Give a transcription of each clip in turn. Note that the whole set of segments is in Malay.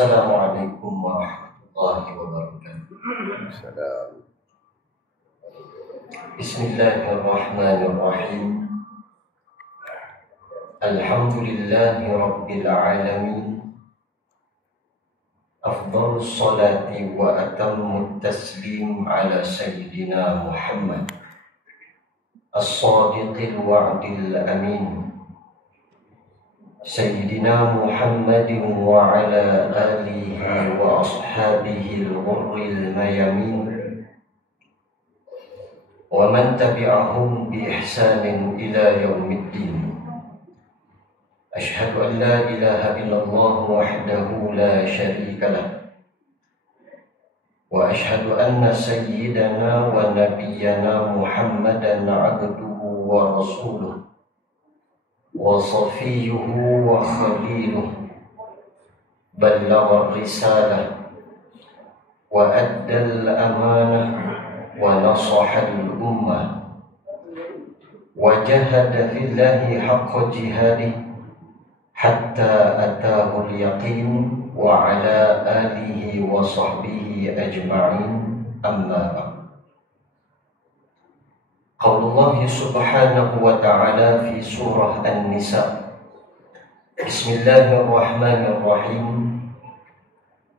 Assalamualaikum warahmatullahi wabarakatuh. Bismillahirrahmanirrahim. Alhamdulillahi rabbil alamin. Afdhalus salati wa atammut taslim ala sayyidina Muhammad as-sadiqil wa'dil amin. Sayyidina Muhammadin wa ala alihi wa ashabihi al-ghurril mayamin wa man tabi'ahum bi ihsanin ila yaumiddin. Ashhadu an la ilaha illallah wahdahu la syarika lah wa ashhadu anna sayyidana wa nabiyyana Muhammadan abduhu wa rasuluh wa safiyuhu wa khaliluh, ballagha risalah wa addal amanah wa nasahal ummah wa jahada fillahi haqqa jihadih hatta atahul yaqin wa ala alihi wa sahbihi ajma'in, amma ba'd. Qaulullah subhanahu wa ta'ala fi surah An-Nisa. Bismillahirrahmanirrahim.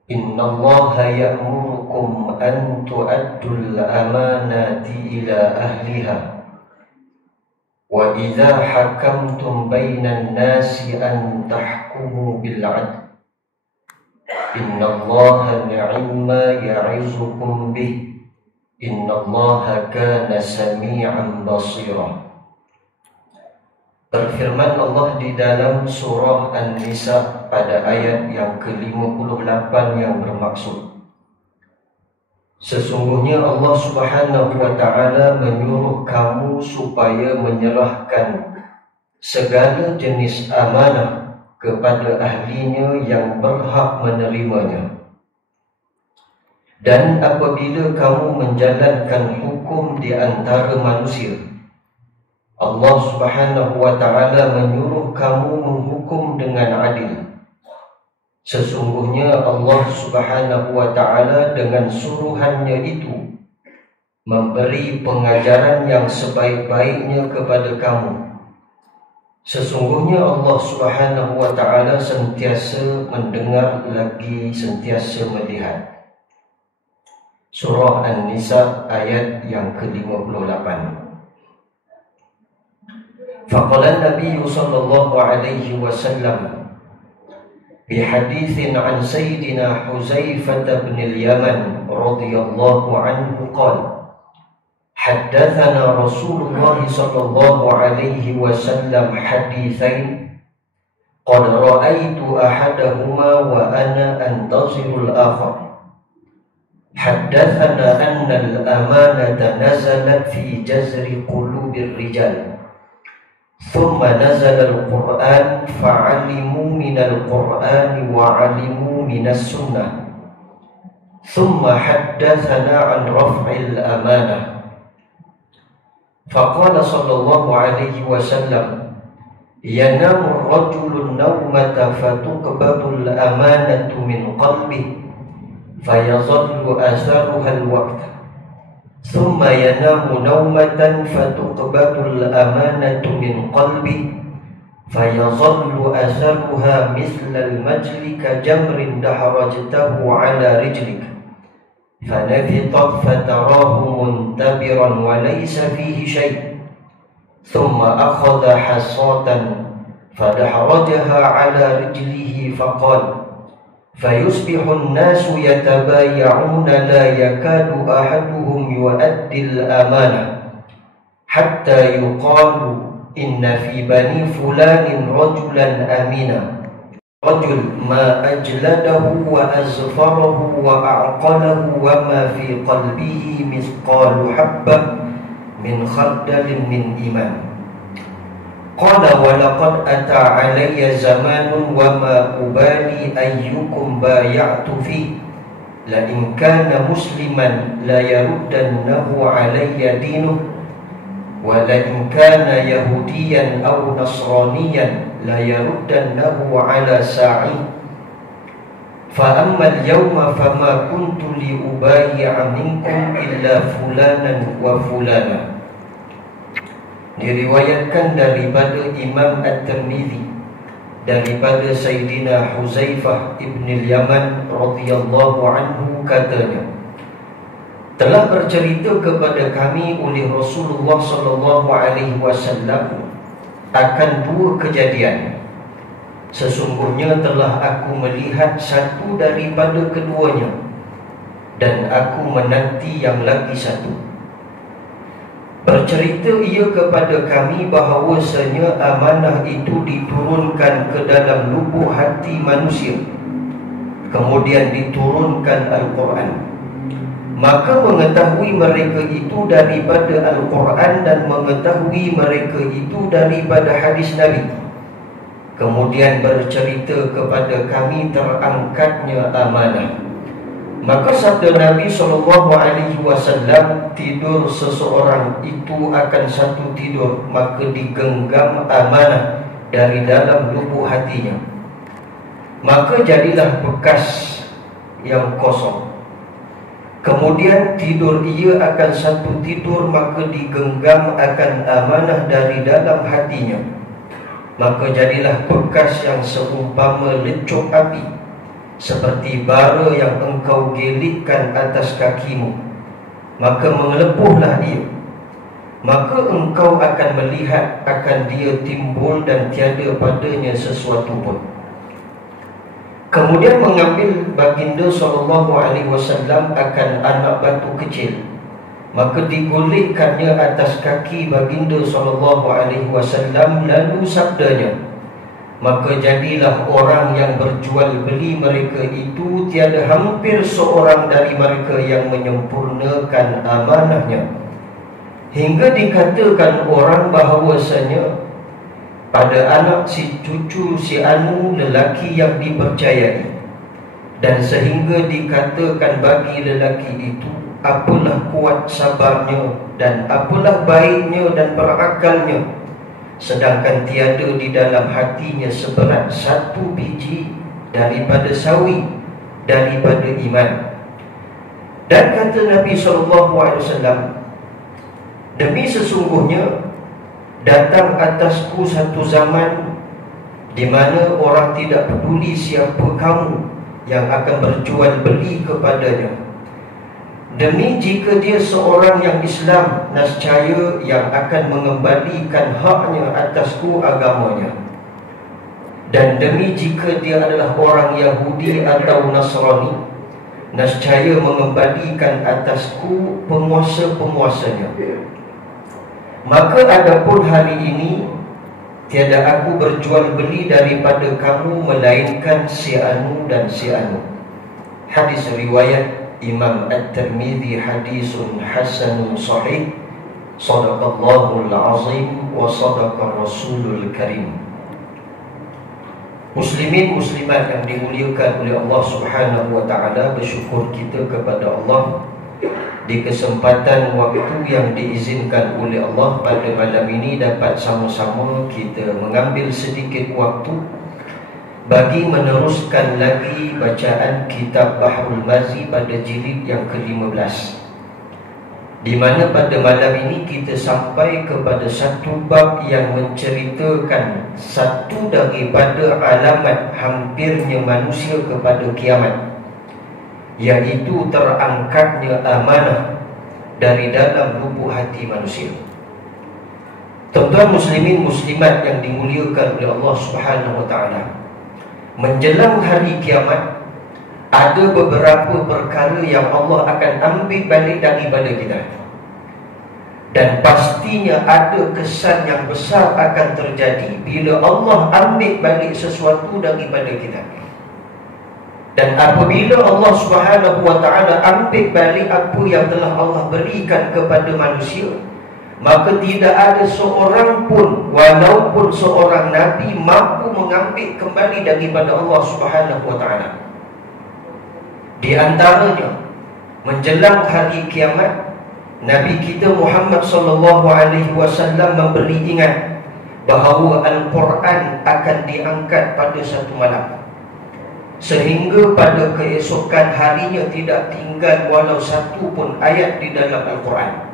Innallaha ya'murukum an tu'addul amanati ila ahliha wa idza hakamtum bainan nasi an tahkumu bil 'adl. Innallaha ni'ma ya'izukum bih. Innallaha kana sami'an basira. Berfirman Allah di dalam surah An-Nisa pada ayat yang ke-58 yang bermaksud, sesungguhnya Allah subhanahu wa ta'ala menyuruh kamu supaya menyerahkan segala jenis amanah kepada ahlinya yang berhak menerimanya. Dan apabila kamu menjalankan hukum di antara manusia, Allah subhanahu wa ta'ala menyuruh kamu menghukum dengan adil. Sesungguhnya Allah subhanahu wa ta'ala dengan suruhannya itu memberi pengajaran yang sebaik-baiknya kepada kamu. Sesungguhnya Allah subhanahu wa ta'ala sentiasa mendengar lagi sentiasa melihat. Surah An-Nisa ayat yang ke-58. Faqala Nabi sallallahu alaihi wasallam bihaditsin an Sayyidina Huzaifah bin al-Yaman radhiyallahu anhu qala haddatsana Rasulullah sallallahu alaihi wasallam haditsain qad ra'aitu ahadahuma wa ana antaziru al-akhar. حدثنا أن الأمانة نزلت في جذر قلوب الرجال ثم نزل القرآن فعلموا من القرآن وعلموا من السنة ثم حدثنا عن رفع الأمانة فقال صلى الله عليه وسلم ينام الرجل النومة فتقبض الأمانة من قلبه فيظل أثرها الوقت ثم ينام نومة فتقبض الأمانة من قلبه فيظل أثرها مثل المجل كجمر دحرجته على رجلك فنفطت فتراه منتبرا وليس فيه شيء ثم أخذ حصاة فدحرجها على رجله فقال فيصبح الناس يتبايعون لا يكاد أحدهم يؤدي الأمانة حتى يقال إن في بني فلان رجلا أمينا رجل ما أجلده وأزفره وأعقله وما في قلبه مثقال حبة من خردل من إيمان. قال ولقد أتى علي زمان وما أبالي أيكم بايعت فيه لئن كان مسلما ليردنه علي دينه ولئن كان يهوديا أو نصرانيا ليردنه على ساعيه fa ammal yawma fama kuntu li ubayyi'a minkum illa fulanan wa fulana. Diriwayatkan daripada Imam At-Tirmidzi daripada Sayyidina Huzaifah ibn al-Yaman radhiyallahu anhu, katanya, telah bercerita kepada kami oleh Rasulullah sallallahu alaihi wasallam akan dua kejadian. Sesungguhnya telah aku melihat satu daripada keduanya, dan aku menanti yang lagi satu. Bercerita ia kepada kami bahawasanya amanah itu diturunkan ke dalam lubuk hati manusia, kemudian diturunkan Al-Quran. Maka mengetahui mereka itu daripada Al-Quran dan mengetahui mereka itu daripada hadis Nabi. Kemudian bercerita kepada kami terangkatnya amanah. Maka sabda Nabi SAW, tidur seseorang itu akan satu tidur, maka digenggam amanah dari dalam lubuk hatinya. Maka jadilah bekas yang kosong. Kemudian tidur ia akan satu tidur, maka digenggam akan amanah dari dalam hatinya. Maka jadilah bekas yang seumpama lecuk api, seperti bara yang engkau gelitkan atas kakimu. Maka mengelepuhlah ia. Maka engkau akan melihat akan dia timbul dan tiada padanya sesuatu pun. Kemudian mengambil baginda SAW akan anak batu kecil, maka digolekkannya atas kaki baginda SAW, lalu sabdanya, maka jadilah orang yang berjual beli mereka itu tiada hampir seorang dari mereka yang menyempurnakan amanahnya. Hingga dikatakan orang bahawasanya pada anak si cucu si anu lelaki yang dipercayai, dan sehingga dikatakan bagi lelaki itu, apalah kuat sabarnya dan apalah baiknya dan berakalnya, sedangkan tiada di dalam hatinya seberat satu biji daripada sawi daripada iman. Dan kata Nabi SAW, demi sesungguhnya datang atasku satu zaman di mana orang tidak peduli siapa kamu yang akan berjual beli kepadanya. Demi jika dia seorang yang Islam, nescaya yang akan mengembalikan haknya atasku agamanya. Dan demi jika dia adalah orang Yahudi atau Nasrani, nescaya mengembalikan atasku penguasa-penguasanya. Maka adapun hari ini tiada aku berjual beli daripada kamu melainkan si anu dan si anu. Hadis riwayat Imam At-Tirmidzi, hadisun hasanun sahih. Sadaqallahul azim wa sadaqa rasulul karim. Muslimin muslimat yang dimuliakan oleh Allah Subhanahu wa taala, bersyukur kita kepada Allah di kesempatan waktu yang diizinkan oleh Allah pada malam ini dapat sama-sama kita mengambil sedikit waktu bagi meneruskan lagi bacaan kitab Bahrul Mazi pada jilid yang ke-15, di mana pada malam ini kita sampai kepada satu bab yang menceritakan satu daripada alamat hampirnya manusia kepada kiamat, iaitu terangkatnya amanah dari dalam lubuk hati manusia. Tuan-tuan muslimin muslimat yang dimuliakan oleh Allah Subhanahu wa taala, menjelang hari kiamat ada beberapa perkara yang Allah akan ambil balik daripada kita, dan pastinya ada kesan yang besar akan terjadi bila Allah ambil balik sesuatu daripada kita. Dan apabila Allah Subhanahu wa taala ambil balik apa yang telah Allah berikan kepada manusia, maka tidak ada seorang pun, walaupun seorang nabi, mampu mengambil kembali daripada Allah Subhanahu wa taala. Di antaranya menjelang hari kiamat, Nabi kita Muhammad sallallahu alaihi wasallam memberi ingat bahawa Al-Quran akan diangkat pada satu malam. sehingga pada keesokan harinya tidak tinggal walau satu pun ayat di dalam Al-Quran.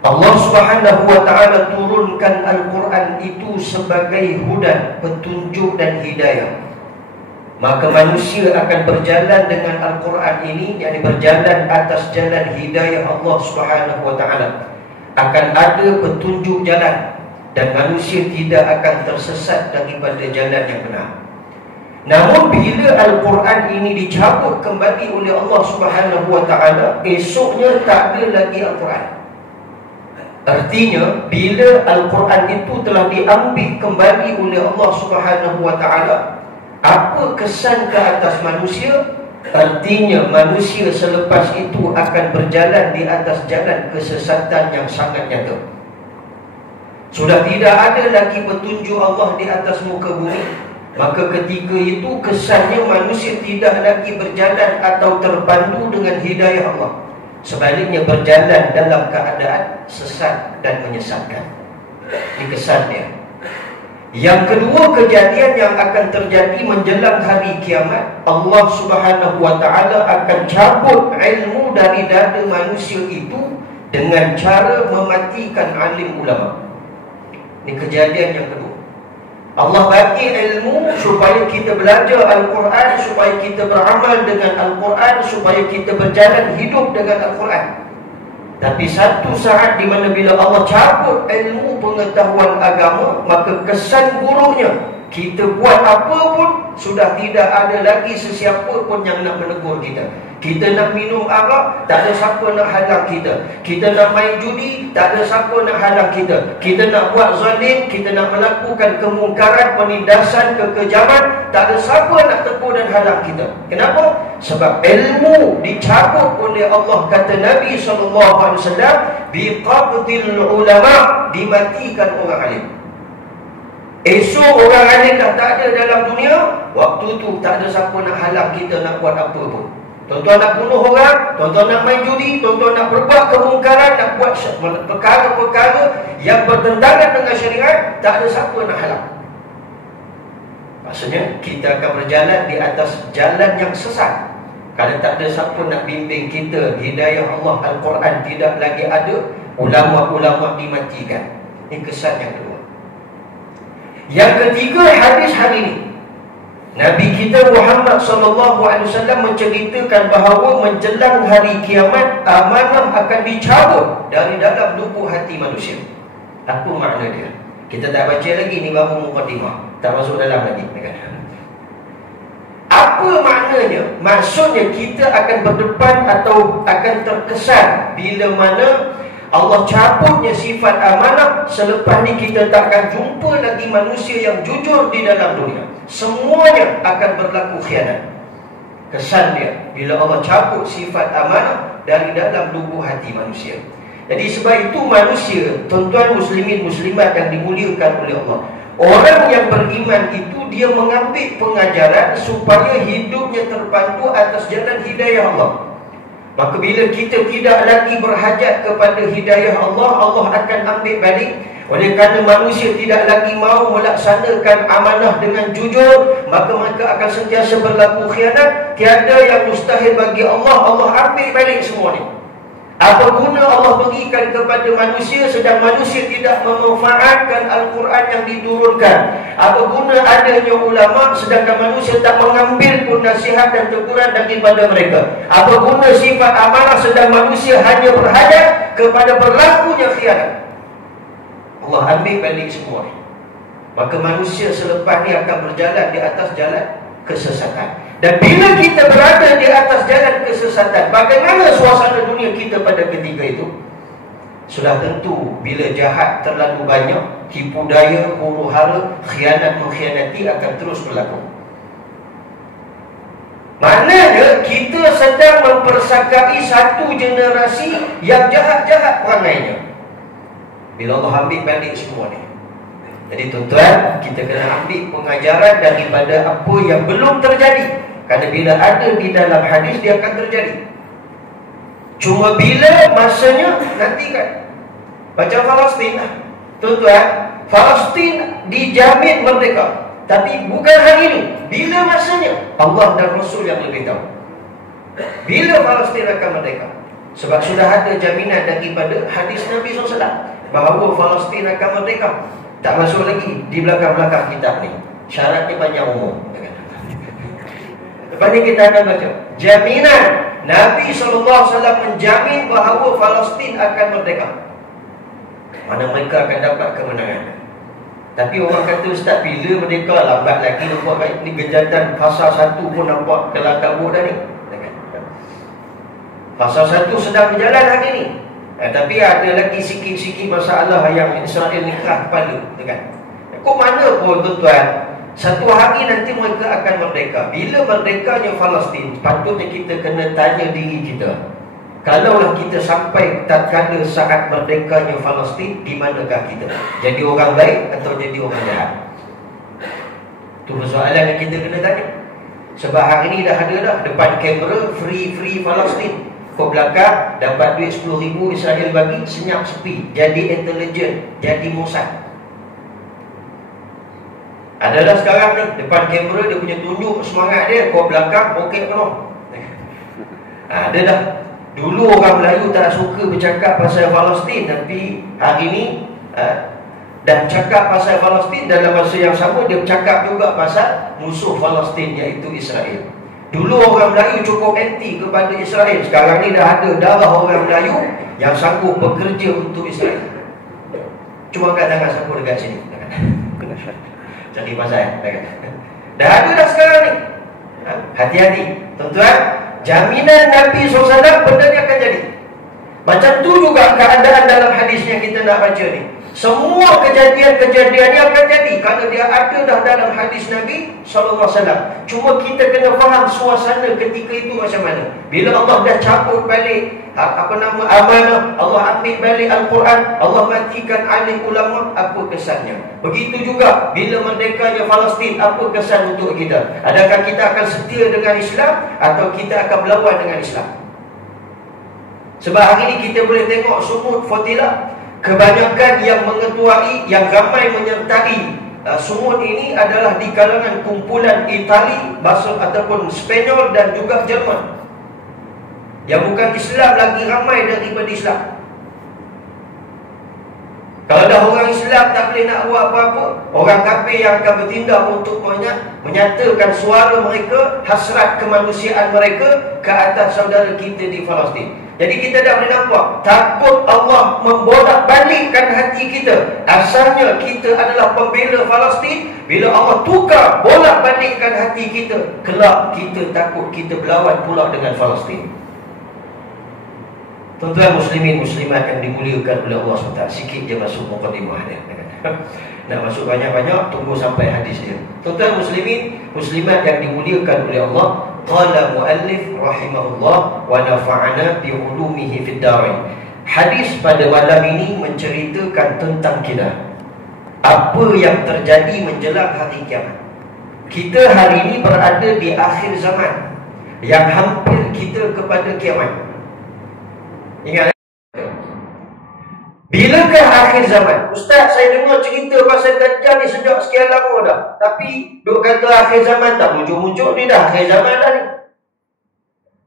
Allah Subhanahu wa ta'ala turunkan Al-Quran itu sebagai hudan, petunjuk dan hidayah. Maka manusia akan berjalan dengan Al-Quran ini, yakni berjalan atas jalan hidayah Allah Subhanahu wa ta'ala. Akan ada petunjuk jalan, dan manusia tidak akan tersesat daripada jalan yang benar. Namun bila Al-Quran ini dicabut kembali oleh Allah Subhanahu wa ta'ala, esoknya tak ada lagi Al-Quran. Artinya bila Al-Quran itu telah diambil kembali oleh Allah Subhanahu wa ta'ala, apa kesan ke atas manusia? Artinya manusia selepas itu akan berjalan di atas jalan kesesatan yang sangat nyata. Sudah tidak ada lagi petunjuk Allah di atas muka bumi. Maka ketika itu kesannya manusia tidak lagi berjalan atau terpandu dengan hidayah Allah. Sebaliknya berjalan dalam keadaan sesat dan menyesatkan. Ini kesannya. Yang kedua, kejadian yang akan terjadi menjelang hari kiamat, Allah Subhanahu wa ta'ala akan cabut ilmu dari dada manusia itu dengan cara mematikan alim ulama. Ini kejadian yang kedua. Allah bagi ilmu supaya kita belajar Al-Quran, supaya kita beramal dengan Al-Quran, supaya kita berjalan hidup dengan Al-Quran. Tapi satu saat di mana bila Allah cabut ilmu pengetahuan agama, maka kesan buruknya kita buat apa pun sudah tidak ada lagi sesiapa pun yang nak menegur kita. Kita nak minum arak, tak ada siapa nak halang kita. Kita nak main judi, tak ada siapa nak halang kita. Kita nak buat zalim, kita nak melakukan kemungkaran, penindasan, kekejaman, tak ada siapa nak tegur dan halang kita. Kenapa? Sebab ilmu dicabut oleh Allah, kata Nabi SAW, biqabdil ulama, dimatikan orang alim. Esok orang alim dah tak ada dalam dunia, waktu tu tak ada siapa nak halang kita nak buat apa pun. Tuan-tuan nak bunuh orang, tuan-tuan nak main judi, tuan-tuan nak berbuat kemungkaran, nak buat perkara-perkara yang bertentangan dengan syariat, tak ada siapa nak halang. Maksudnya kita akan berjalan di atas jalan yang sesat. Kalau tak ada siapa nak bimbing kita, hidayah Allah, Al-Quran tidak lagi ada, ulama-ulama dimatikan. Ini kesan yang kedua. Yang ketiga, hadis hari ini, Nabi kita Muhammad SAW menceritakan bahawa menjelang hari kiamat, amanah akan dicabut dari dalam lubuk hati manusia. Apa makna dia? Kita tak baca lagi, ni baru mukadimah, tak masuk dalam lagi. Apa maknanya? Maksudnya kita akan berdepan atau akan terkesan bila mana Allah cabutnya sifat amanah. Selepas ni kita tak akan jumpa lagi manusia yang jujur di dalam dunia. Semuanya akan berlaku khianat. Kesan dia bila Allah cabut sifat amanah dari dalam lubuk hati manusia. Jadi sebab itu manusia, tuan-tuan muslimin muslimat yang dimuliakan oleh Allah, orang yang beriman itu dia mengambil pengajaran supaya hidupnya terpandu atas jalan hidayah Allah. Maka bila kita tidak lagi berhajat kepada hidayah Allah, Allah akan ambil balik. Oleh kerana manusia tidak lagi mahu melaksanakan amanah dengan jujur, maka mereka akan sentiasa berlaku khianat. Tiada yang mustahil bagi Allah, Allah ambil balik semua ni. Apa guna Allah berikan kepada manusia sedang manusia tidak memanfaatkan Al-Quran yang diturunkan? Apa guna adanya ulama sedangkan manusia tak mengambil pun nasihat dan teguran daripada mereka? Apa guna sifat amanah sedang manusia hanya berhajat kepada berlakunya khianat? Allah ambil balik semua ni. Maka manusia selepas ni akan berjalan di atas jalan kesesatan. Dan bila kita berada di atas jalan kesesatan, bagaimana suasana dunia kita pada ketika itu? Sudah tentu bila jahat terlalu banyak, tipu daya, huru hara, khianat mengkhianati akan terus berlaku. Maknanya kita sedang mempersakai satu generasi yang jahat-jahat perangainya. Bila Allah ambil balik semua ni. Jadi tuan-tuan, kita kena ambil pengajaran daripada apa yang belum terjadi. Kerana bila ada di dalam hadis, dia akan terjadi. Cuma bila masanya, nanti kan. Macam Palestin lah. Tuan-tuan, Palestin dijamin merdeka. Tapi bukan hari ini. Bila masanya? Allah dan Rasul yang lebih tahu. Bila Palestin akan merdeka? Sebab sudah ada jaminan daripada hadis Nabi SAW bahawa Palestin akan merdeka. Tak masuk lagi di belakang-belakang kitab ni. Syaratnya panjang umur. Lepas ni kita akan baca jaminan Nabi SAW menjamin bahawa Palestin akan merdeka. Mana mereka akan dapat kemenangan. Tapi orang kata, Ustaz, bila merdeka? Lambat lagi. Nampak ni kejahatan fasa 1 pun nampak kelam kabut dah ni. Fasa 1 sedang berjalan hari ni. Tapi ada lagi sikit-sikit masalah yang Israel ni keras kepala. Kok mana pun tuan-tuan, satu hari nanti mereka akan merdeka. Bila merdekanya Palestin, patutnya kita kena tanya diri kita, kalaulah kita sampai tatkala saat merdekanya Palestin, di manakah kita? Jadi orang baik atau jadi orang jahat? Itu persoalan yang kita kena tanya. Sebab hari ni dah ada dah depan kamera free Palestin. Kau belakang dapat duit 10,000 Israel bagi, senyap sepi, jadi intelijen, jadi Mossad. Adalah sekarang ni depan kamera dia punya tunjuk semangat dia, kau belakang poket penuh. Ada dah. Dulu orang Melayu tak suka bercakap pasal Palestin, tapi hari ni dah cakap pasal Palestin, dalam masa yang sama dia bercakap juga pasal musuh Palestin, iaitu Israel. Dulu orang Melayu cukup anti kepada Israel. Sekarang ni dah ada darah orang Melayu yang sanggup bekerja untuk Israel. Cuma kat tangan siapa dekat sini? Cari pasal. Dah ada dah sekarang ni. Hati-hati. Tuan-tuan, jaminan Nabi SAW benda ni akan jadi. Macam tu juga keadaan dalam hadis yang kita nak baca ni. Semua kejadian-kejadian yang akan jadi kalau dia ada dah dalam hadis Nabi SAW. Cuma kita kena faham suasana ketika itu macam mana. Bila Allah dah cabut balik amanah, Allah ambil balik Al-Quran, Allah matikan alim ulama, apa kesannya? Begitu juga bila merdekanya Palestin, apa kesan untuk kita? Adakah kita akan setia dengan Islam atau kita akan berlawan dengan Islam? Sebab hari ini kita boleh tengok sumut Fatilah, kebanyakan yang mengetuai, yang ramai menyertai sumut ini adalah di kalangan kumpulan Itali, bahasa ataupun Spanyol dan juga Jerman. Yang bukan Islam lagi ramai daripada Islam. Kalau dah orang Islam tak boleh nak buat apa-apa, orang kafir yang akan bertindak untuk menyatakan suara mereka, hasrat kemanusiaan mereka ke atas saudara kita di Palestin. Jadi kita dah boleh nampak, takut Allah membolak-balikkan hati kita. Asalnya kita adalah pembela Palestin. Bila Allah tukar, bolak-balikkan hati kita, kelak kita takut kita berlawan pula dengan Palestin. Tuan-tuan muslimin muslimat yang dimuliakan oleh Allah SWT, sikit je masuk mukadimah dia. Nak masuk banyak-banyak, tunggu sampai hadis dia. Tuan-tuan muslimin muslimat yang dimuliakan oleh Allah, qala muallif rahimahullah wa nafa'ana bi ulumihi fid darin. Hadis pada malam ini menceritakan tentang kita, apa yang terjadi menjelang hari kiamat. Kita hari ini berada di akhir zaman yang hampir kita kepada kiamat. Ingat, bilakah akhir zaman? Ustaz, saya dengar cerita pasal Dajjal ni sejak sekian lama dah, tapi duk kata akhir zaman, tak muncul-muncul ni dah akhir zaman dah ni.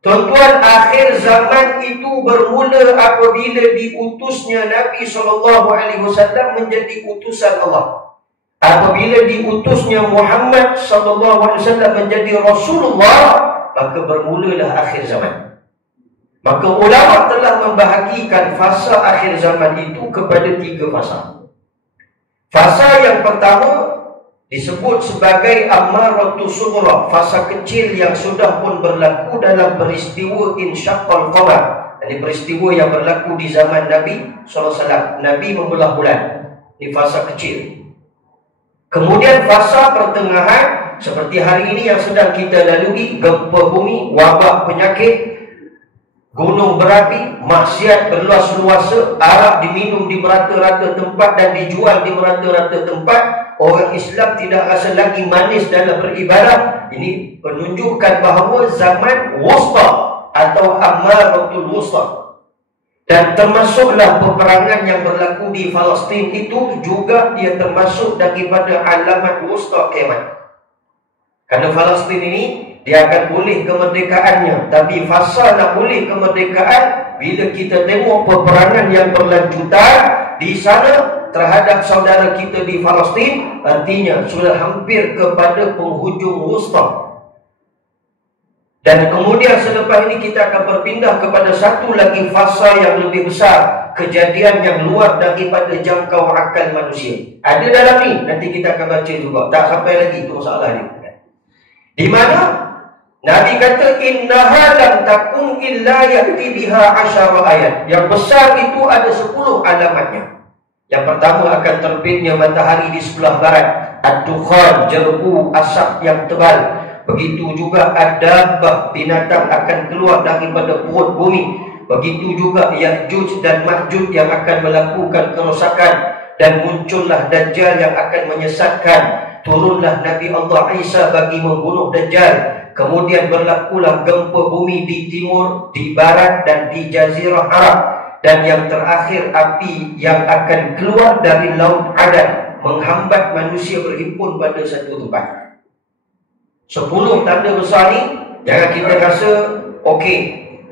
Tuan-tuan, akhir zaman itu bermula apabila diutusnya Nabi SAW menjadi utusan Allah. Apabila diutusnya Muhammad SAW menjadi Rasulullah, maka bermulalah akhir zaman. Maka ulama telah membahagikan fasa akhir zaman itu kepada 3 fasa. Fasa yang pertama disebut sebagai Ammaratus Sughra, fasa kecil yang sudah pun berlaku dalam peristiwa Insyaqqal Qamar. Ini peristiwa yang berlaku di zaman Nabi SAW. Nabi membelah bulan. Ini fasa kecil. Kemudian fasa pertengahan seperti hari ini yang sedang kita lalui, gempa bumi, wabak penyakit, gunung berapi, maksiat berluas-luasa, arak diminum di merata-rata tempat dan dijual di merata-rata tempat. Orang Islam tidak rasa lagi manis dalam beribadah. Ini menunjukkan bahawa zaman wusta atau Ammaratul Wusta. Dan termasuklah peperangan yang berlaku di Palestin itu juga dia termasuk daripada alamat wusta kiamat. Karena Palestin ini dia akan boleh kemerdekaannya, tapi fasa nak boleh kemerdekaan bila kita tengok peperangan yang berlanjutan di sana terhadap saudara kita di Palestin, artinya sudah hampir kepada penghujung wusta. Dan kemudian selepas ini kita akan berpindah kepada satu lagi fasa yang lebih besar, kejadian yang luar daripada jangkau akal manusia. Ada dalam ni, nanti kita akan baca juga. Tak sampai lagi itu masalah ni. Di mana Nabi kata innaha lam takun illa ya'ti biha 10 ayat. Yang besar itu ada 10 alamatnya. Yang pertama akan terbitnya matahari di sebelah barat, ad-dukhan, jeru, asap yang tebal. Begitu juga ada binatang akan keluar daripada perut bumi. Begitu juga Ya'juj dan Ma'juj yang akan melakukan kerosakan. Dan muncullah Dajjal yang akan menyesatkan. Turunlah Nabi Allah Isa bagi membunuh Dajjal. Kemudian berlakulah gempa bumi di timur, di barat dan di Jazirah Arab. Dan yang terakhir api yang akan keluar dari Laut Adan, menghambat manusia berhimpun pada satu tempat. 10 tanda besar ni jangan kita rasa okey.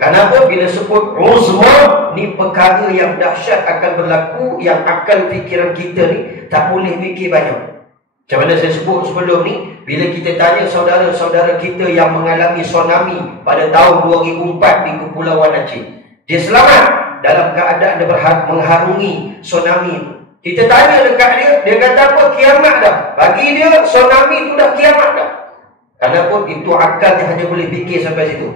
Kenapa? Bila sebut uzma, ni perkara yang dahsyat akan berlaku, yang akal fikiran kita ni tak boleh fikir banyak. Macam mana saya sebut sebelum ni, bila kita tanya saudara-saudara kita yang mengalami tsunami pada tahun 2004 di Kepulauan Aceh, dia selamat dalam keadaan dia mengharungi tsunami. Kita tanya dekat dia kata apa? Kiamat dah. Bagi dia tsunami tu dah kiamat dah. Kenapa? Itu akalnya hanya boleh fikir sampai situ.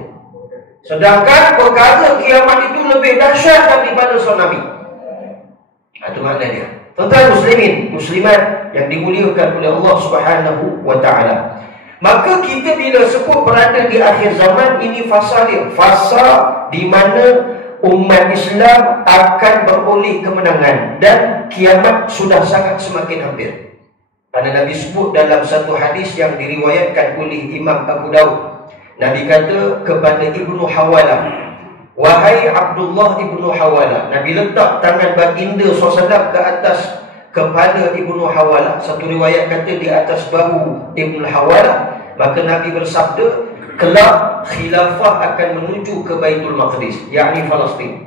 Sedangkan perkara kiamat itu lebih dahsyat daripada tsunami. Itu makna dia. Tuan-tuan muslimin, muslimat yang dimuliakan oleh Allah Subhanahu wa taala. Maka kita bila sebut berada di akhir zaman, ini fasa dia. Fasa di mana umat Islam akan beroleh kemenangan dan kiamat sudah sangat semakin hampir. Karena Nabi sebut dalam satu hadis yang diriwayatkan oleh Imam Abu Daud. Nabi kata kepada Ibnu Hawalah, wahai Abdullah Ibnu Hawalah. Nabi letak tangan baginda SAW ke atas kepala Ibnu Hawalah. Satu riwayat kata di atas bahu Ibnu Hawalah. Maka Nabi bersabda, kelak khilafah akan menuju ke Baitul Maqdis, yakni Palestin.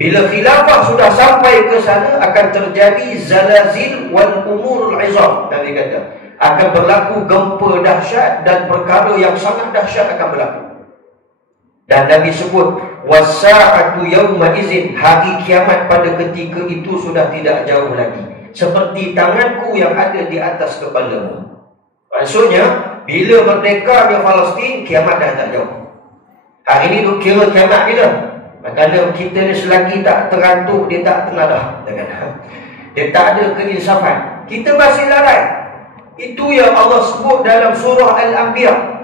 Bila khilafah sudah sampai ke sana, akan terjadi zalazil wal umurul izam. Nabi kata akan berlaku gempa dahsyat dan perkara yang sangat dahsyat akan berlaku. Dan Nabi sebut wasa'atu yauma izin, hari kiamat pada ketika itu sudah tidak jauh lagi, seperti tanganku yang ada di atas kepalamu. Maksudnya bila merdeka di Palestin, kiamat dah tak jauh. Hari ini tu kira kiamat bila? Kerana kita ni selagi tak terantuk, dia tak tenadah. Dia tak ada keinsafan. Kita masih lalai. Itu yang Allah sebut dalam surah Al-Anbiya.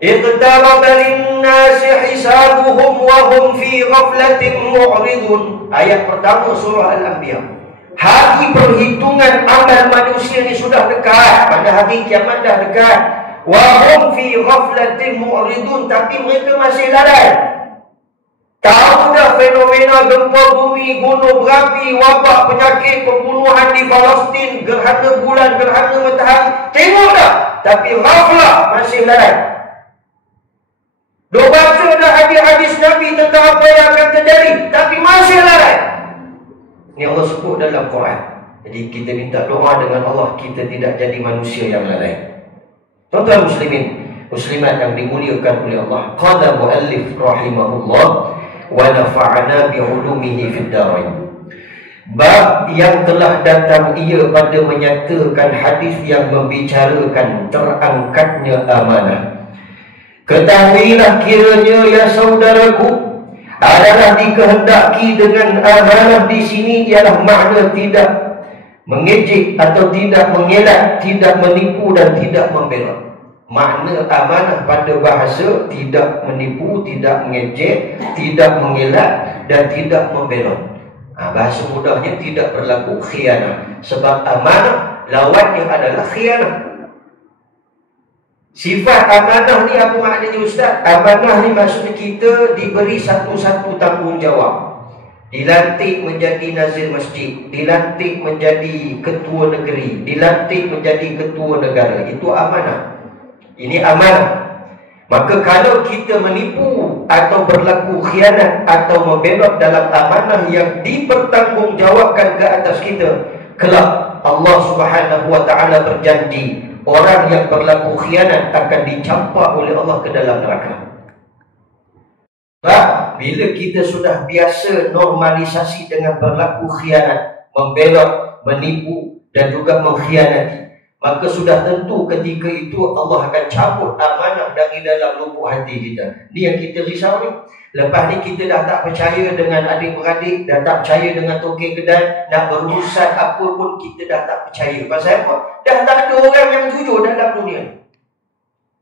Iqtaraba lin-nasi hisabuhum wa hum fi ghaflatin mu'ridun. Ayat pertama surah Al-Anbiya. Hari perhitungan amal manusia ni sudah dekat. Pada hari kiamat dah dekat. Wa hum fi ghaflatin mu'ridun. Tapi mereka masih lalai. Tahu dah fenomena gempa bumi, gunung berapi, wabak, penyakit, pembunuhan di Palestin, gerhana bulan, gerhana matahari. Tengok dah. Tapi ghaflah, masih lalai. Dah baca dah hadis-hadis Nabi tentang apa yang akan terjadi, tapi masih lalai. Ini Allah sebut dalam Quran. Jadi kita minta doa dengan Allah, kita tidak jadi manusia yang lalai. Tuan-tuan muslimin, muslimat yang dimuliakan oleh Allah. Qala muallif rahimahullah wa nafa'ana bi'ulumihi fid darain. Bab yang telah datang ia pada menyatakan hadis yang membicarakan terangkatnya amanah. Ketahuilah kiranya ya saudaraku, adalah dikehendaki dengan amanah di sini ialah makna tidak mengejek atau tidak mengelak, tidak menipu dan tidak membela. Makna amanah pada bahasa tidak menipu, tidak mengejek, tidak mengelak dan tidak membela. Bahasa mudahnya tidak berlaku khianat. Sebab amanah lawannya adalah khianat. Sifat amanah ni apa maknanya Ustaz? Amanah ni maksudnya kita diberi satu-satu tanggungjawab. dilantik menjadi nazir masjid, dilantik menjadi ketua negeri, dilantik menjadi ketua negara. Itu amanah. Ini amanah. Maka kalau kita menipu atau berlaku khianat atau membelot dalam amanah yang dipertanggungjawabkan ke atas kita, kelak Allah Subhanahu wa taala berjanji orang yang berlaku khianat akan dicampak oleh Allah ke dalam neraka. Sebab bila kita sudah biasa normalisasi dengan berlaku khianat, membelot, menipu dan juga mengkhianati, maka sudah tentu ketika itu Allah akan cabut amanah dari dalam lubuk hati kita. Ni yang kita risau ni. Lepas ni kita dah tak percaya dengan adik-beradik, dah tak percaya dengan tokek kedai, nak berurusan apa pun kita dah tak percaya. Pasal apa? Dah tak ada orang yang jujur dalam dunia ni.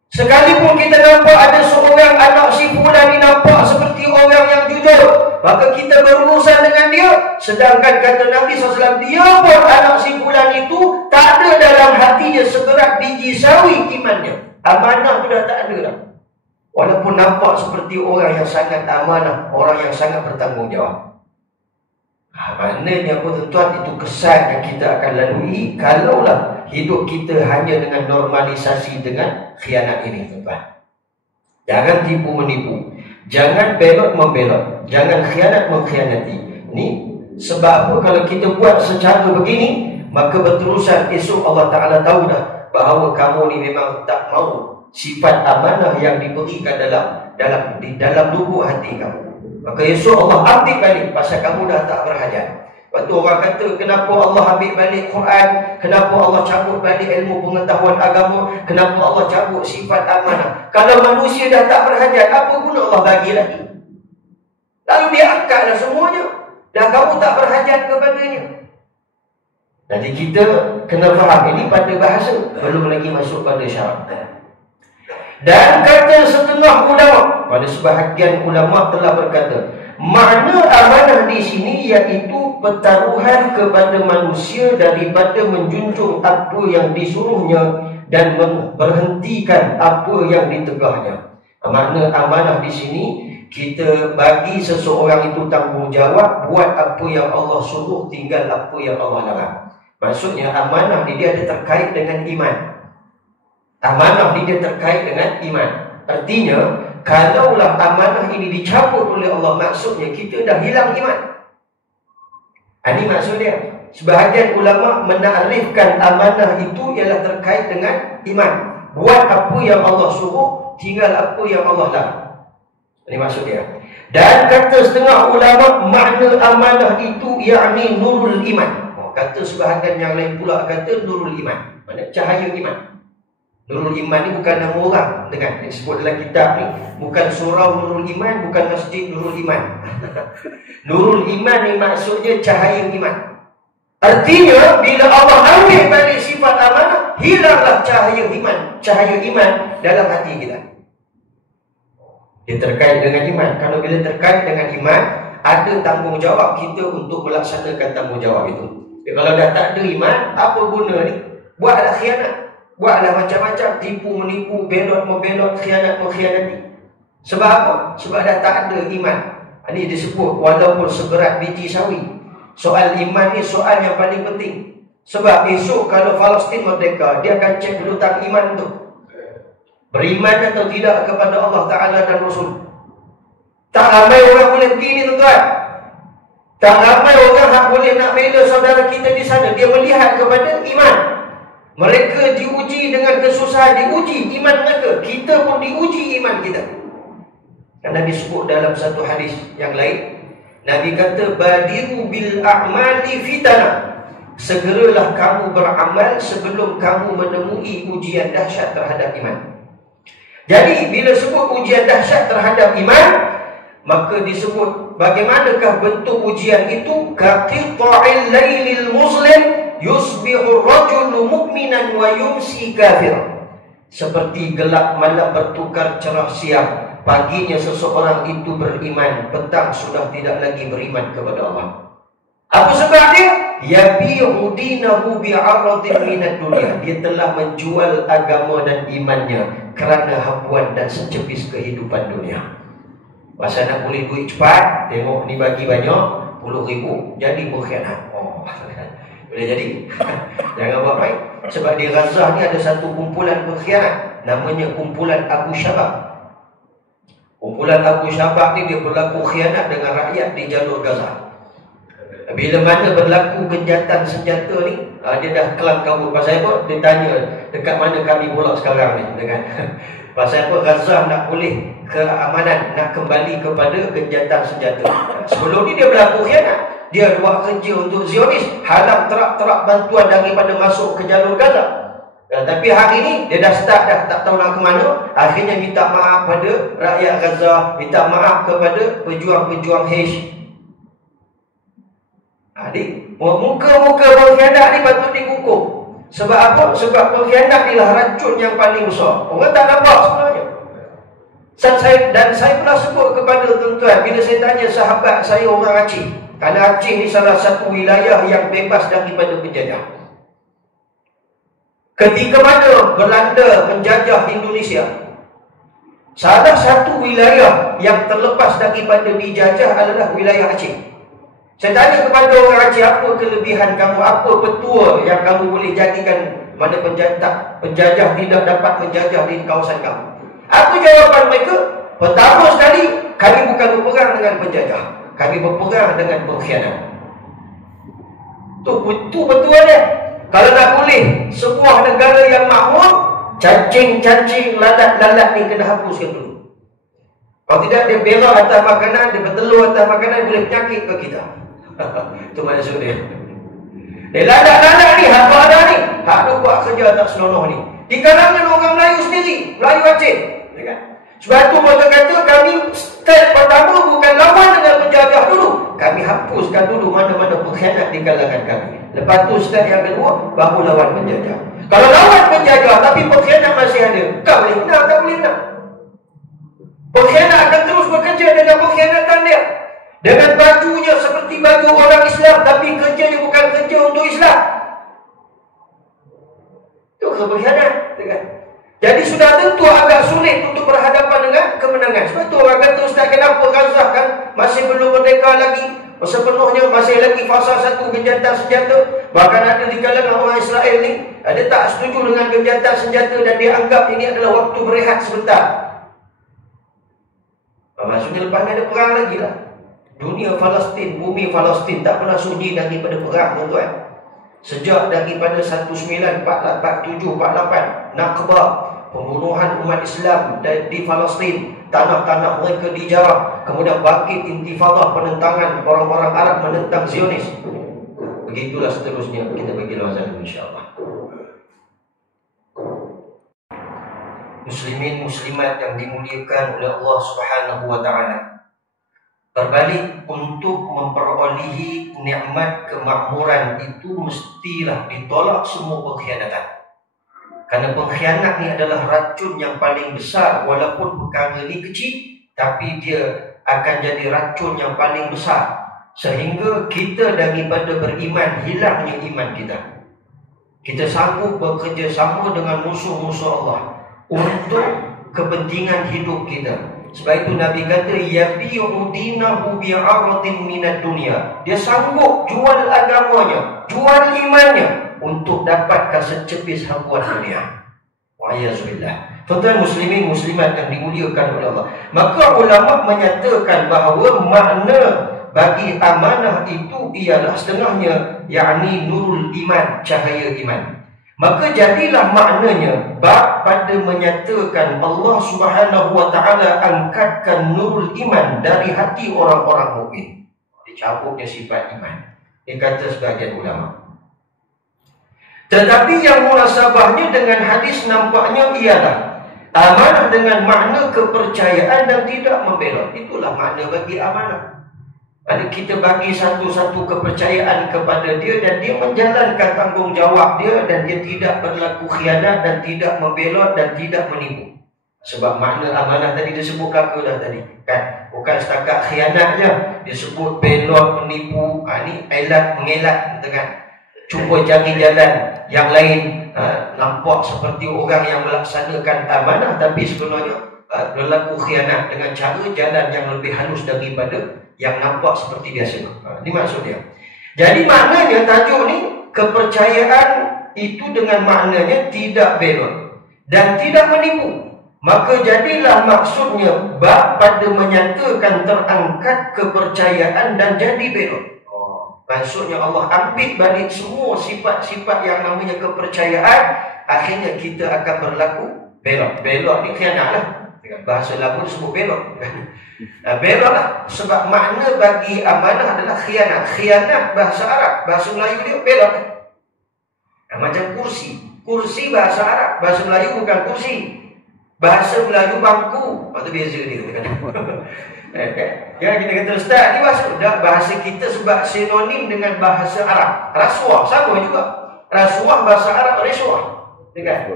Sekalipun kita nampak ada seorang anak si fulan ni nampak seperti orang yang jujur, maka kita berurusan dengan dia. Sedangkan kata Nabi SAW, dia pun anak si fulan itu tak ada dalam hatinya seberat biji sawi imannya. Amanah tu dah tak ada dah. Walaupun nampak seperti orang yang sangat amanah, orang yang sangat bertanggungjawab. Maknanya apa tuan-tuan? Itu kesan yang kita akan lalui kalaulah hidup kita hanya dengan normalisasi dengan khianat ini, tuan-tuan. Jangan tipu menipu, jangan belot membelot, jangan khianat mengkhianati. Ini sebab apa? Kalau kita buat secara begini, maka berterusan esok Allah Ta'ala tahu dah bahawa kamu ni memang tak mau sifat amanah yang diberikan dalam lubuk hati kamu. Maka esok Allah ambil balik pasal kamu dah tak berhajat. Lepas tu orang kata, kenapa Allah ambil balik Quran? Kenapa Allah cabut balik ilmu pengetahuan agama? Kenapa Allah cabut sifat amanah? Kalau manusia dah tak berhajat, apa guna Allah bagi lagi? Lalu dia angkatlah semuanya. Dah kamu tak berhajat kepadanya. Jadi kita kena faham ini pada bahasa, belum lagi masuk pada syarak. Dan kata setengah ulama, pada sebahagian ulama telah berkata, makna amanah di sini iaitu pertaruhan kepada manusia daripada menjunjung apa yang disuruhnya dan berhentikan apa yang ditegahnya. Makna amanah di sini, kita bagi seseorang itu tanggungjawab buat apa yang Allah suruh, tinggal apa yang Allah larang. Maksudnya amanah dia ada terkait dengan iman. Amanah dia terkait dengan iman. Artinya, kalaulah amanah ini dicabut oleh Allah, maksudnya kita dah hilang iman. Ini maksud dia. Sebahagian ulama menakrifkan amanah itu ialah terkait dengan iman. Buat apa yang Allah suruh, tinggal apa yang Allah larang. Ini maksud dia. Dan kata setengah ulama, makna amanah itu yakni nurul iman. Kata sebahagian yang lain pula kata nurul iman. Maksudnya cahaya iman. Nurul Iman ni bukan nama orang, dengan disebut dalam kitab ni. Bukan surau Nurul Iman, bukan masjid Nurul Iman. Nurul Iman ni maksudnya cahaya iman. Artinya bila Allah ambil balik sifat amanah, hilanglah cahaya iman. Cahaya iman dalam hati kita. Dia terkait dengan iman. Kalau bila terkait dengan iman, ada tanggungjawab kita untuk melaksanakan tanggungjawab itu. Kalau dah tak ada iman, apa guna ni? Buatlah khianat. Buatlah macam-macam, tipu, menipu, belot, membelot, khianat, mengkhianati. Sebab apa? Sebab dah tak ada iman. Ini disebut walaupun seberat biji sawi. Soal iman ni soal yang paling penting. Sebab esok kalau Palestin merdeka, dia akan cek dulu tentang iman tu. Beriman atau tidak kepada Allah Ta'ala dan Rasul. Tak ramai orang boleh begini, tuan-tuan. Tak ramai orang yang boleh nak bela saudara kita di sana. Dia melihat kepada iman. Mereka diuji dengan kesusahan, diuji iman mereka. Kita pun diuji iman kita. Karena disebut dalam satu hadis yang lain, Nabi kata, badiru bil a'mali fitnah. Segeralah kamu beramal sebelum kamu menemui ujian dahsyat terhadap iman. Jadi bila sebut ujian dahsyat terhadap iman, maka disebut bagaimanakah bentuk ujian itu? Kaqita'il lailil muslim yusbihu rajulu mu'minan wa yumsi kafir. Seperti gelap malam bertukar cerah siang. Paginya seseorang itu beriman, petang sudah tidak lagi beriman kepada Allah. Apa sebab dia? Yabi'u dinahu bi'aradin minad dunia. Dia telah menjual agama dan imannya kerana hapuan dan secepis kehidupan dunia. Masa nak boleh duit cepat, tengok ni bagi banyak, 10,000 jadi pengkhianat. Boleh jadi. Jangan buat baik. Sebab di Gaza ni ada satu kumpulan pengkhianat, namanya kumpulan Abu Shabab. Kumpulan Abu Shabab ni dia berlaku khianat dengan rakyat di jalur Gaza. Bila mana berlaku genjatan senjata ni, dia dah kelam kabut. Pasal apa? Dia tanya, dekat mana kami pula sekarang ni, kan? Pasal apa? Gaza nak pulih keamanan, nak kembali kepada genjatan senjata. Sebelum ni dia berlaku khianat. Dia buat kerja untuk Zionis, halang terak-terak bantuan daripada masuk ke jalur Gaza. Tapi hari ni dia dah start dah, tak tahu nak ke mana. Akhirnya minta maaf pada rakyat Gaza, minta maaf kepada pejuang-pejuang H. Muka-muka pengkhianat ni patut dikukuh. Sebab apa? Sebab pengkhianat ni lah racun yang paling besar. Orang tak nampak sebenarnya. Dan saya pernah sebut kepada tuan-tuan, bila saya tanya sahabat saya orang Aceh, kerana Aceh ni salah satu wilayah yang bebas daripada penjajah. Ketika mana Belanda menjajah Indonesia, salah satu wilayah yang terlepas daripada dijajah adalah wilayah Aceh. Saya tanya kepada orang Aceh, apa kelebihan kamu, apa petua yang kamu boleh jadikan mana penjajah tidak dapat menjajah di kawasan kamu? Apa jawapan mereka? Pertama sekali, kami bukan berperang dengan penjajah, kami berperang dengan pengkhianat. Itu betulannya. Kalau nak boleh sebuah negara yang makmur, cacing-cacing, lalat-lalat ni kena hapuskan dulu. Kalau tidak, dia berak atas makanan, dia bertelur atas makanan, boleh penyakit ke kita. Itu maksud dia. Lalat-lalat ni, hak ada ni, hak dia buat kerja tak senonoh ni. Di kalangan orang Melayu sendiri, Melayu Aceh, kan? Sebab itu mereka kata kami step pertama bukan lawan dengan penjajah dulu, kami hapuskan dulu mana-mana pengkhianat di kalangan kami. Lepas tu step yang kedua, baru lawan penjajah. Kalau lawan penjajah tapi pengkhianat masih ada, kau boleh menang, tak boleh menang. Pengkhianat akan terus bekerja dengan pengkhianatan dia, dengan bajunya seperti baju orang Islam, tapi kerjanya bukan kerja untuk Islam. Itu pengkhianat, kan? Jadi sudah tentu agak sulit untuk berhadapan dengan kemenangan. Sebab tu orang kata, Ustaz, kenapa Gaza kan masih belum merdeka lagi, sepenuhnya masih lagi fasa satu genjatan senjata. Bahkan ada di kalangan orang Israel ni, ada tak setuju dengan genjatan senjata dan dia anggap ini adalah waktu berehat sebentar. Maksudnya lepas ni ada perang lagi lah. Dunia Palestin, bumi Palestin tak pernah sunyi daripada perang, tuan-tuan. Sejak daripada 1947-48, Nakbah, pembunuhan umat Islam di Palestin, tanah-tanah mereka dijarah, kemudian bangkit intifadah penentangan orang-orang Arab menentang Zionis. Begitulah seterusnya. Kita bagi lawazan insya-Allah. Muslimin muslimat yang dimuliakan oleh Allah Subhanahu wa taala. Berbalik, untuk memperolehi nikmat kemakmuran itu mestilah ditolak semua pengkhianatan. Kerana pengkhianat ni adalah racun yang paling besar. Walaupun perkara ni kecil, tapi dia akan jadi racun yang paling besar, sehingga kita daripada beriman, hilangnya iman kita. Kita sanggup bekerja sama dengan musuh-musuh Allah untuk kepentingan hidup kita. Sebab itu Nabi kata, yabi'u dinahu bi'aratin minad dunia. Dia sanggup jual agamanya, jual imannya untuk dapatkan secepis habuan dunia. Wa'ayazubillah. Tuan-tuan muslimin muslimat yang dimuliakan oleh Allah, maka ulama menyatakan bahawa makna bagi amanah itu ialah setengahnya, yakni nurul iman, cahaya iman. Maka jadilah maknanya bab pada menyatakan Allah Subhanahu wa taala angkatkan nurul iman dari hati orang-orang mukmin. Dicabutnya sifat iman, dia kata sebagian ulama. Tetapi yang munasabahnya dengan hadis nampaknya ialah amanah dengan makna kepercayaan dan tidak membelot. Itulah makna bagi amanah. Ada kita bagi satu-satu kepercayaan kepada dia dan dia menjalankan tanggungjawab dia, dan dia tidak berlaku khianat dan tidak membelot dan tidak menipu. Sebab makna amanah tadi disebut kakak dah tadi, kan? Bukan setakat khianatnya, disebut belot, menipu. Ini elat mengelak, kan? Cuba cari jalan yang lain, nampak seperti orang yang melaksanakan amanah, tapi sebenarnya berlaku khianat dengan cara jalan yang lebih halus daripada yang nampak seperti biasa. Ini maksud dia. Jadi maknanya tajuk ni, kepercayaan itu dengan maknanya tidak belot dan tidak menipu. Maka jadilah maksudnya bab pada menyatakan terangkat kepercayaan dan jadi belot. Maksudnya Allah ambil balik semua sifat-sifat yang namanya kepercayaan, akhirnya kita akan berlaku belot. Belot ni khianat lah. Bahasa lagu disebut belot. Belot lah. Sebab makna bagi amanah adalah khianat. Khianat bahasa Arab, bahasa Melayu dia belot. Macam kursi. Kursi bahasa Arab, bahasa Melayu bukan kursi. Bahasa Melayu bangku. Itu beza dia. Ya, kita kata ustaz ni bahasa kita sebab sinonim dengan bahasa Arab. Rasuah sama juga. Rasuah bahasa Arab rasuah. Kan?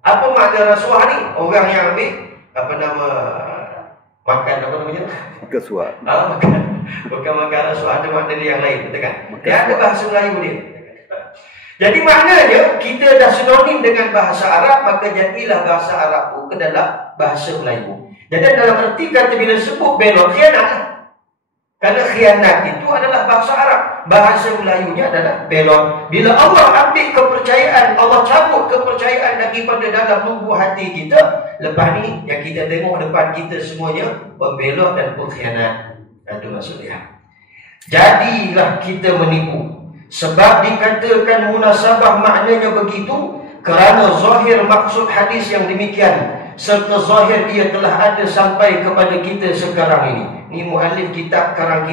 Apa makna rasuah ni? Orang yang ambil makan apa namanya? Makan suap. Bukan makan rasuah, ada makna dia yang lain, betul kan? Dia ada bahasa Melayu dia. Jadi maknanya kita dah sinonim dengan bahasa Arab, maka jadilah bahasa Arab ke dalam bahasa Melayu. Jadi dalam arti kata bila sebut belot khianat. Karena khianat itu adalah bahasa Arab, bahasa Melayunya adalah belot. Bila Allah ambil kepercayaan, Allah cabut kepercayaan daripada dalam lubuk hati kita, lepas ni yang kita tengok depan kita semuanya pembelot dan pengkhianat. Itu maksudnya. Jadilah kita menipu. Sebab dikatakan munasabah maknanya begitu kerana zahir maksud hadis yang demikian, serta zahir ia telah ada sampai kepada kita sekarang ini. Ni muallif kitab sekarang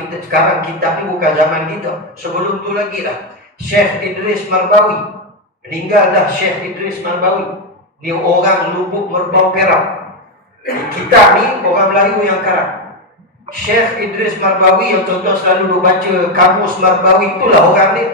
kitab ni bukan zaman kita. Sebelum tu lagi dah Syekh Idris Marbawi. Meninggal dah Syekh Idris Marbawi. Ni orang Lubuk Merbau Perak. Kitab ni orang Melayu yang karang. Syekh Idris Marbawi yang tuan-tuan selalu baca kamus Marbawi, itulah orang ni.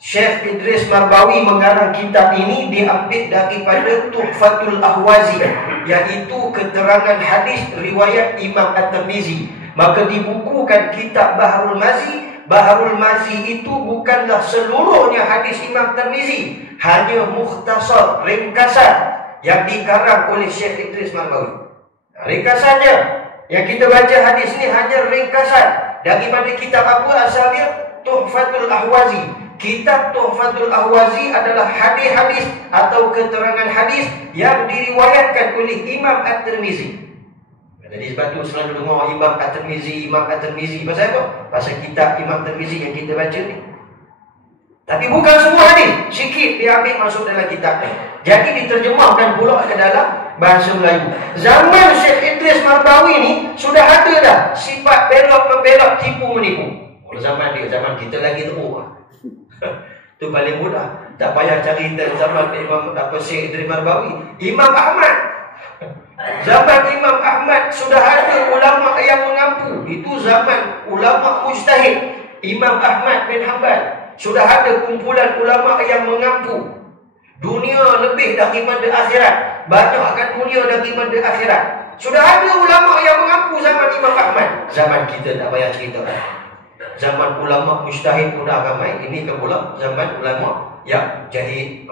Syekh Idris Marbawi mengarang kitab ini diambil daripada Tuhfatul Ahwazi, iaitu keterangan hadis riwayat Imam At-Tirmizi. Maka dibukukan kitab Baharul Mazi. Baharul Mazi itu bukanlah seluruhnya hadis Imam Tirmizi, hanya mukhtasar, ringkasan yang dikarang oleh Syekh Idris Marbawi. Ringkasannya yang kita baca hadis ni hanya ringkasan daripada kitab apa asalnya? Tuhfatul Ahwazi. Kitab Tuhfatul Ahwazi adalah hadis-hadis atau keterangan hadis yang diriwayatkan oleh Imam At-Tirmizi. Jadi sebab tu selalu dengar Imam At-Tirmizi, Imam At-Tirmizi. Pasal apa? Pasal kitab Imam Tirmizi yang kita baca ni. Tapi bukan semua hadis, sikit dia ambil masuk dalam kitab ni. Jadi diterjemahkan pula ke dalam bahasa Melayu. Zaman Syekh Idris Marbawi ni sudah ada dah sifat belot-membelot, tipu-menipu. Zaman dia, zaman kita lagi teruk. Itu paling mudah. Tak payah cari zaman Imam Syekh Idris Marbawi. Imam Ahmad. Zaman Imam Ahmad sudah ada ulama yang mengampu. Itu zaman ulama mujtahid. Imam Ahmad bin Hanbal. Sudah ada kumpulan ulama yang mengampu. Dunia lebih daripada akhirat. Banyakkan dunia daripada akhirat. Sudah ada ulama yang mengampu zaman Imam Ahmad. Zaman kita tak payah cerita. Zaman ulama mujtahid pun dah ramai. Ini kan pula zaman ulama yang jahil.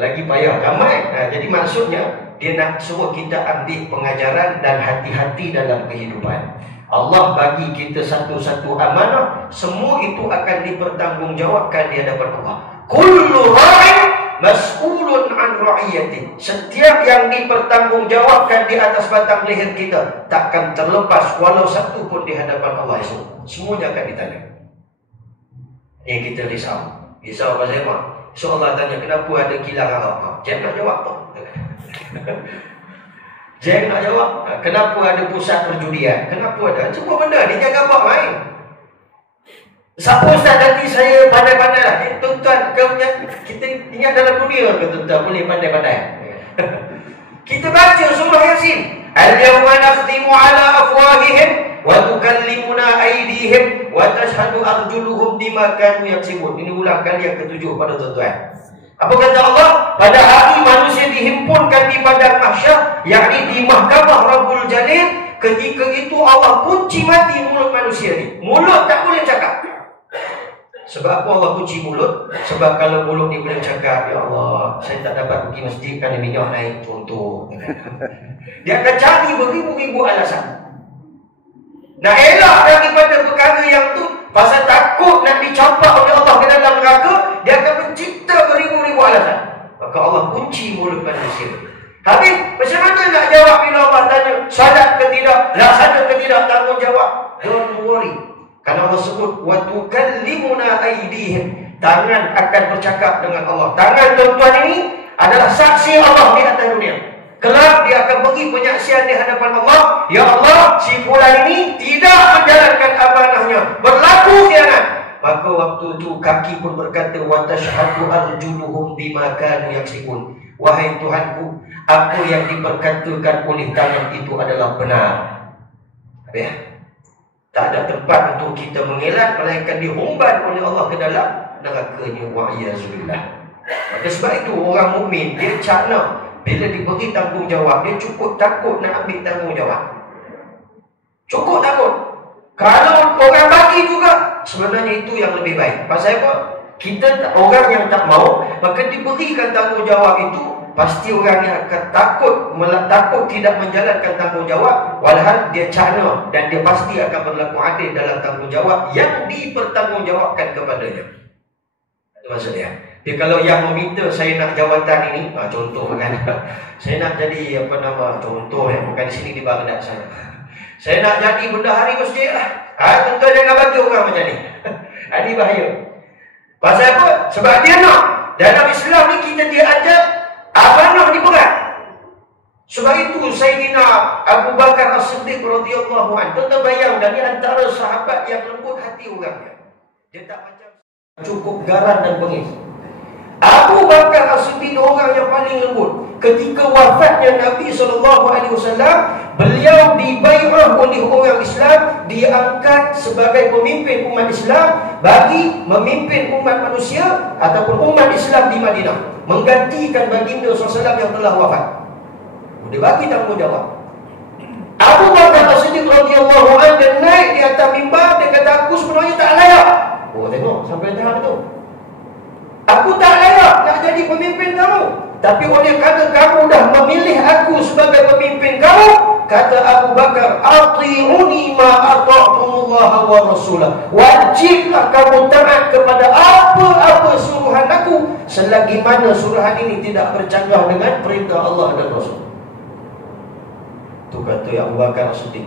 Lagi payah ramai. Jadi maksudnya dia nak suruh kita ambil pengajaran dan hati-hati dalam kehidupan. Allah bagi kita satu-satu amanah, semua itu akan dipertanggungjawabkan di hadapan Allah. Kullu ra'in mas'ulun an ra'iyati. Setiap yang dipertanggungjawabkan di atas batang leher kita takkan terlepas walau satu pun di hadapan Allah esok. Semuanya akan ditanya. Yang kita risau. Risau pasal apa? So Allah tanya, kenapa ada kilang Arab? Jangan nak jawab apa? Jangan nak jawab. Kenapa ada pusat perjudian? Kenapa ada? Semua benda ni jangan buat main. Siapa ustaz nanti saya pandai-pandai lah. Tuan-tuan, kita ingat dalam dunia ke tuan-tuan boleh pandai-pandai? Kita baca surah Yasin. Al-yawma nakhtimu ala afwahihim wa tukallimuna aydihim wa tashhadu arjuluhum bima kanu yaksibun. Ini ulang kali yang ketujuh pada tuan-tuan. Apa kata Allah? Pada hari manusia dihimpunkan di padang mahsyar, yakni di mahkamah Rabbul Jalil. Ketika itu Allah kunci mati mulut manusia ni. Mulut tak boleh cakap. Sebab apa Allah kunci mulut? Sebab kalau mulut ni boleh cakap, ya Allah, saya tak dapat pergi masjid kerana minyak naik, contoh. Dia akan cari beribu-ribu alasan. Nak elak daripada perkara yang tu, pasal takut nak dicampak oleh Allah ke dalam neraka, dia akan mencipta beribu-ribu alasan. Maka Allah kunci mulut manusia. Habis, macam mana nak jawab bila Allah tanya salat ke tidak, laksana ke tidak, tanggungjawab? Don't worry. Karena Allah sebut wa tukallimuna aydihim, tangan akan bercakap dengan Allah. Tangan tuan-tuan ini adalah saksi Allah di atas dunia. Kelak dia akan beri penyaksian di hadapan Allah. Ya Allah, si fulan ini tidak menjalankan amanahnya, berlaku khianat. Maka waktu itu kaki pun berkata, wa tashhadu arjuluhum bima kanu yaksibun. Wahai Tuhanku, apa yang diperkatakan oleh tangan itu adalah benar. Ya. Tak ada tempat untuk kita mengelak, melainkan dihumban oleh Allah ke dalam nerakanya. Wa'iyazulillah. Maka sebab itu orang mukmin dia cakna bila diberi tanggungjawab, dia cukup takut nak ambil tanggungjawab. Cukup takut. Kalau orang bagi juga, sebenarnya itu yang lebih baik. Pasal apa? Kita orang yang tak mau, maka diberikan tanggungjawab itu, pasti orang yang akan takut tidak menjalankan tanggungjawab, walhal dia cakna dan dia pasti akan berlaku adil dalam tanggungjawab yang dipertanggungjawabkan kepadanya. Itu maksudnya. Jadi kalau yang meminta saya nak jawatan ini, contoh kan, saya nak jadi contoh bukan di sini di Baghdad sana. Saya nak jadi bendahari masjid lah. Tentu jangan bagi orang macam ni. Ini bahaya. Pasal apa? Sebab dia nak. Dalam Islam ni kita diajar amanah diberat. Sebab itu Sayyidina Abu Bakar As-Siddiq radhiyallahu anhu, tuan bayang, dan dia antara sahabat yang lembut hati orangnya. Dia tak macam cukup garang dan bengis. Abu Bakar As-Siddiq orang yang paling lembut. Ketika wafatnya Nabi SAW, beliau dibai'ah oleh orang Islam, diangkat sebagai pemimpin umat Islam bagi memimpin umat manusia ataupun umat Islam di Madinah, menggantikan baginda SAW yang telah wafat. Dia bagi tanggungjawab. Abu Bakar As-Siddiq radhiyallahu anhu, dia naik di atas mimbar, dia kata, aku sebenarnya tak layak. Oh, tengok sampai tahap tu. Aku tak layak nak jadi pemimpin kamu. Tapi oleh kerana kamu dah memilih aku sebagai pemimpin kamu, kata Abu Bakar, ati'uni ma ata'tumullah wa rasulah. Wajiblah kamu taat kepada apa-apa suruhan aku, selagi mana suruhan ini tidak bercanggah dengan perintah Allah dan Rasul. Itu kata Abu Bakar As-Siddiq.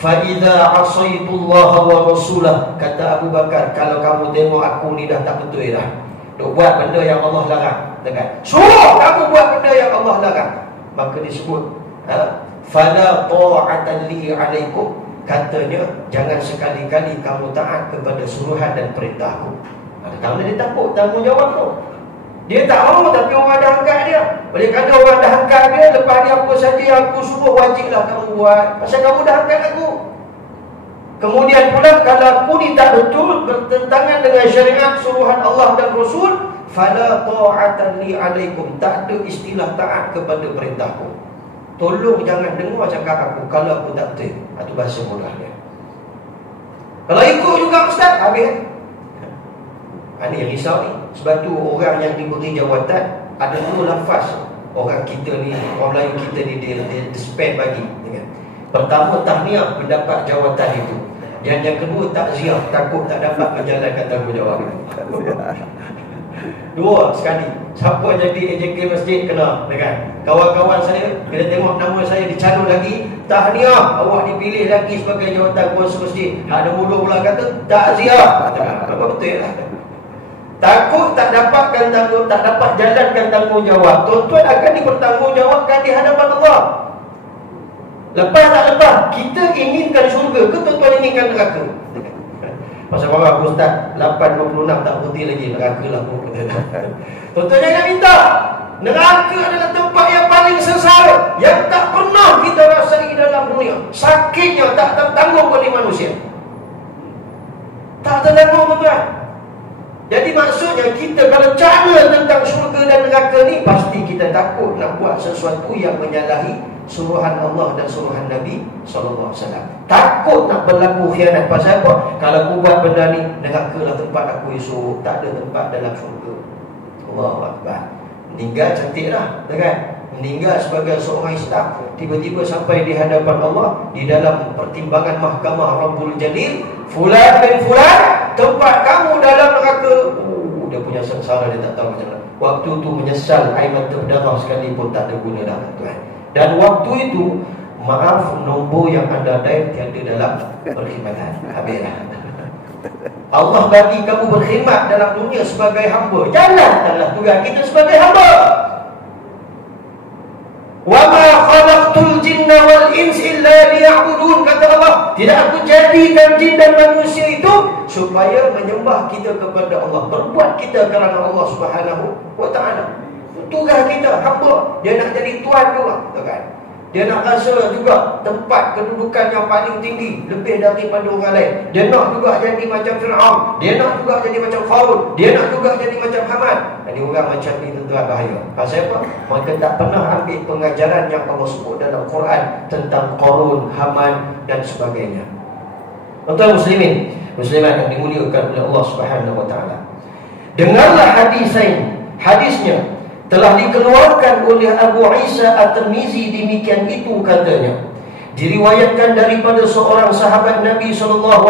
Fa idza asaitullah wa rasulah, kata Abu Bakar, kalau kamu tengok aku ni dah tak betul dah, buat benda yang Allah larang, kan? Suruh kamu buat benda yang Allah larang, maka disebut fala ta'atan li alaikum, katanya jangan sekali-kali kamu taat kepada suruhan dan perintahku. Kerana dia takut tanggungjawab tu. Dia tak mahu, tapi orang dah angkat dia. Oleh kerana orang dah angkat dia, lepas dia apa saja yang aku suruh wajiblah kamu buat, pasal kamu dah angkat aku. Kemudian pula, kalau aku ni tak betul, bertentangan dengan syariat suruhan Allah dan Rasul, fala ta'atan li alaikum, tak ada istilah taat kepada perintahku. Tolong jangan dengar cakap aku kalau aku tak betul. Itu bahasa mudahnya. Kalau ikut juga ustaz, habis. Ini risau ni. Sebab tu orang yang diberi jawatan, ada dua lafaz orang kita ni, orang Melayu kita ni, dia spend bagi. Pertama, tahniah mendapat jawatan itu. Yang kedua, takziah, takut tak dapat menjalankan tanggungjawab. Dua sekali. Siapa jadi AJK masjid kena, kan? Kawan-kawan saya bila tengok nama saya dicalon lagi, tahniah, awak dipilih lagi sebagai jawatan kuasa masjid. Ada mulut pula kata takziah. Apa betul lah. Takut tak dapatkan tak dapat jalankan tanggungjawab. Tuan-tuan akan dipertanggungjawabkan di hadapan Allah. Lepas tak lepas, kita inginkan syurga ke tuan-tuan inginkan neraka? Pasal orang Ustaz 8.26 tak berhenti lagi, neraka lah. Tuan-tuan jangan minta. Neraka adalah tempat yang paling sengsara, yang tak pernah kita rasai dalam dunia. Sakitnya tak tertanggung oleh manusia. Tak tertanggung, tuan-tuan. Jadi maksudnya kita kalau cara tentang syurga dan neraka ni, pasti kita takut nak buat sesuatu yang menyalahi suruhan Allah dan suruhan Nabi SAW. Takut nak berlaku khianat. Pasal apa? Kalau aku buat benda ni, neraka lah tempat aku esok, tak ada tempat dalam syurga. Allahu Akbar. Meninggal cantik lah, kan? meninggal sebagai seorang Islam, tiba-tiba sampai di hadapan Allah, di dalam pertimbangan mahkamah Rabbul Jalil, fulan bin fulan, tempat kamu dalam neraka. Dia punya sengsara, dia tak tahu macam mana. Waktu tu menyesal, air mata berdarah sekalipun tak ada guna dah, tuan. Dan waktu itu, maaf, nombor yang anda dial tiada dalam perkhidmatan. Habislah. Allah bagi kamu berkhidmat dalam dunia sebagai hamba, jalankanlah tugas kita sebagai hamba. Wa ma khalaqtul jinna wal insa illa liya'budun, kata Allah. Tidak aku jadikan jin dan manusia itu supaya menyembah kita kepada Allah, berbuat kita kerana Allah Subhanahu wa taala. Tugas kita hamba. Dia nak jadi tuan juga, kan? Dia nak rasa juga tempat kedudukan yang paling tinggi, lebih daripada orang lain. Dia nak juga jadi macam Fir'aun. Dia nak juga jadi macam Qarun. Dia nak juga jadi macam Haman. Jadi orang macam ni tentu bahaya. Pasal apa? Mereka tak pernah ambil pengajaran yang Allah sebut dalam Quran tentang Qarun, Haman dan sebagainya. Tuan muslimin, muslimat yang dimuliakan oleh Allah Subhanahu wa taala. Dengarlah hadisnya telah dikeluarkan oleh Abu Isa At-Tirmizi, demikian itu katanya. Diriwayatkan daripada seorang sahabat Nabi SAW,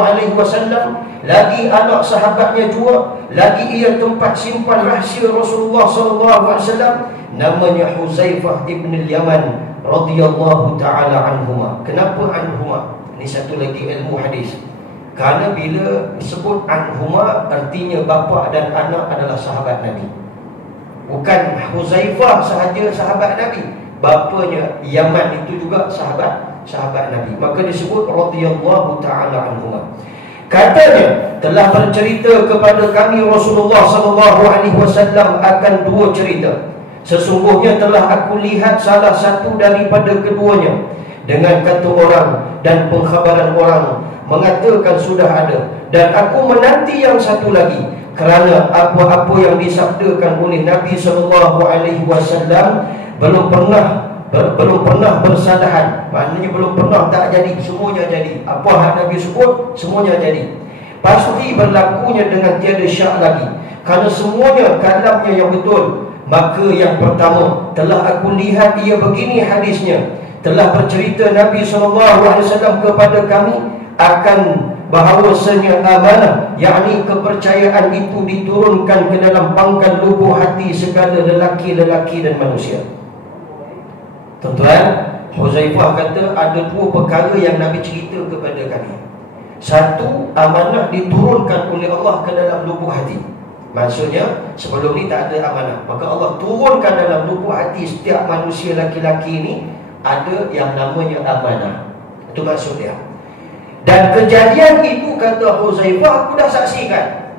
lagi anak sahabatnya juga, lagi ia tempat simpan rahsia Rasulullah SAW, namanya Huzaifah ibn al-Yaman radhiyallahu ta'ala anhuma. Kenapa anhuma? Ini satu lagi ilmu hadis. Kerana bila disebut anhuma, artinya bapa dan anak adalah sahabat Nabi. Bukan Huzaifah sahaja sahabat Nabi, bapanya Yaman itu juga sahabat Nabi. Maka disebut radhiyallahu ta'ala anhuma. Katanya, telah bercerita kepada kami Rasulullah SAW akan dua cerita. Sesungguhnya telah aku lihat salah satu daripada keduanya, dengan kata orang dan pengkhabaran orang mengatakan sudah ada, dan aku menanti yang satu lagi, kerana apa-apa yang disabdakan oleh Nabi SAW belum pernah bersalahan. Maknanya belum pernah tak jadi, semuanya jadi. Apa hak Nabi sebut, semuanya jadi. Pasti berlakunya dengan tiada syak lagi, kerana semuanya kalamnya yang betul. Maka yang pertama, telah aku lihat ia begini hadisnya, telah bercerita Nabi SAW kepada kami akan bahawasanya amanah, yakni kepercayaan itu diturunkan ke dalam pangkal lubuk hati segala lelaki-lelaki dan manusia. Tuan-tuan, Huzaifah kata ada dua perkara yang Nabi cerita kepada kami. Satu, amanah diturunkan oleh Allah ke dalam lubuk hati. Maksudnya sebelum ni tak ada amanah, maka Allah turunkan dalam lubuk hati setiap manusia laki-laki ini ada yang namanya amanah. Itu maksudnya. Dan kejadian itu, kata Huzaifah, aku dah saksikan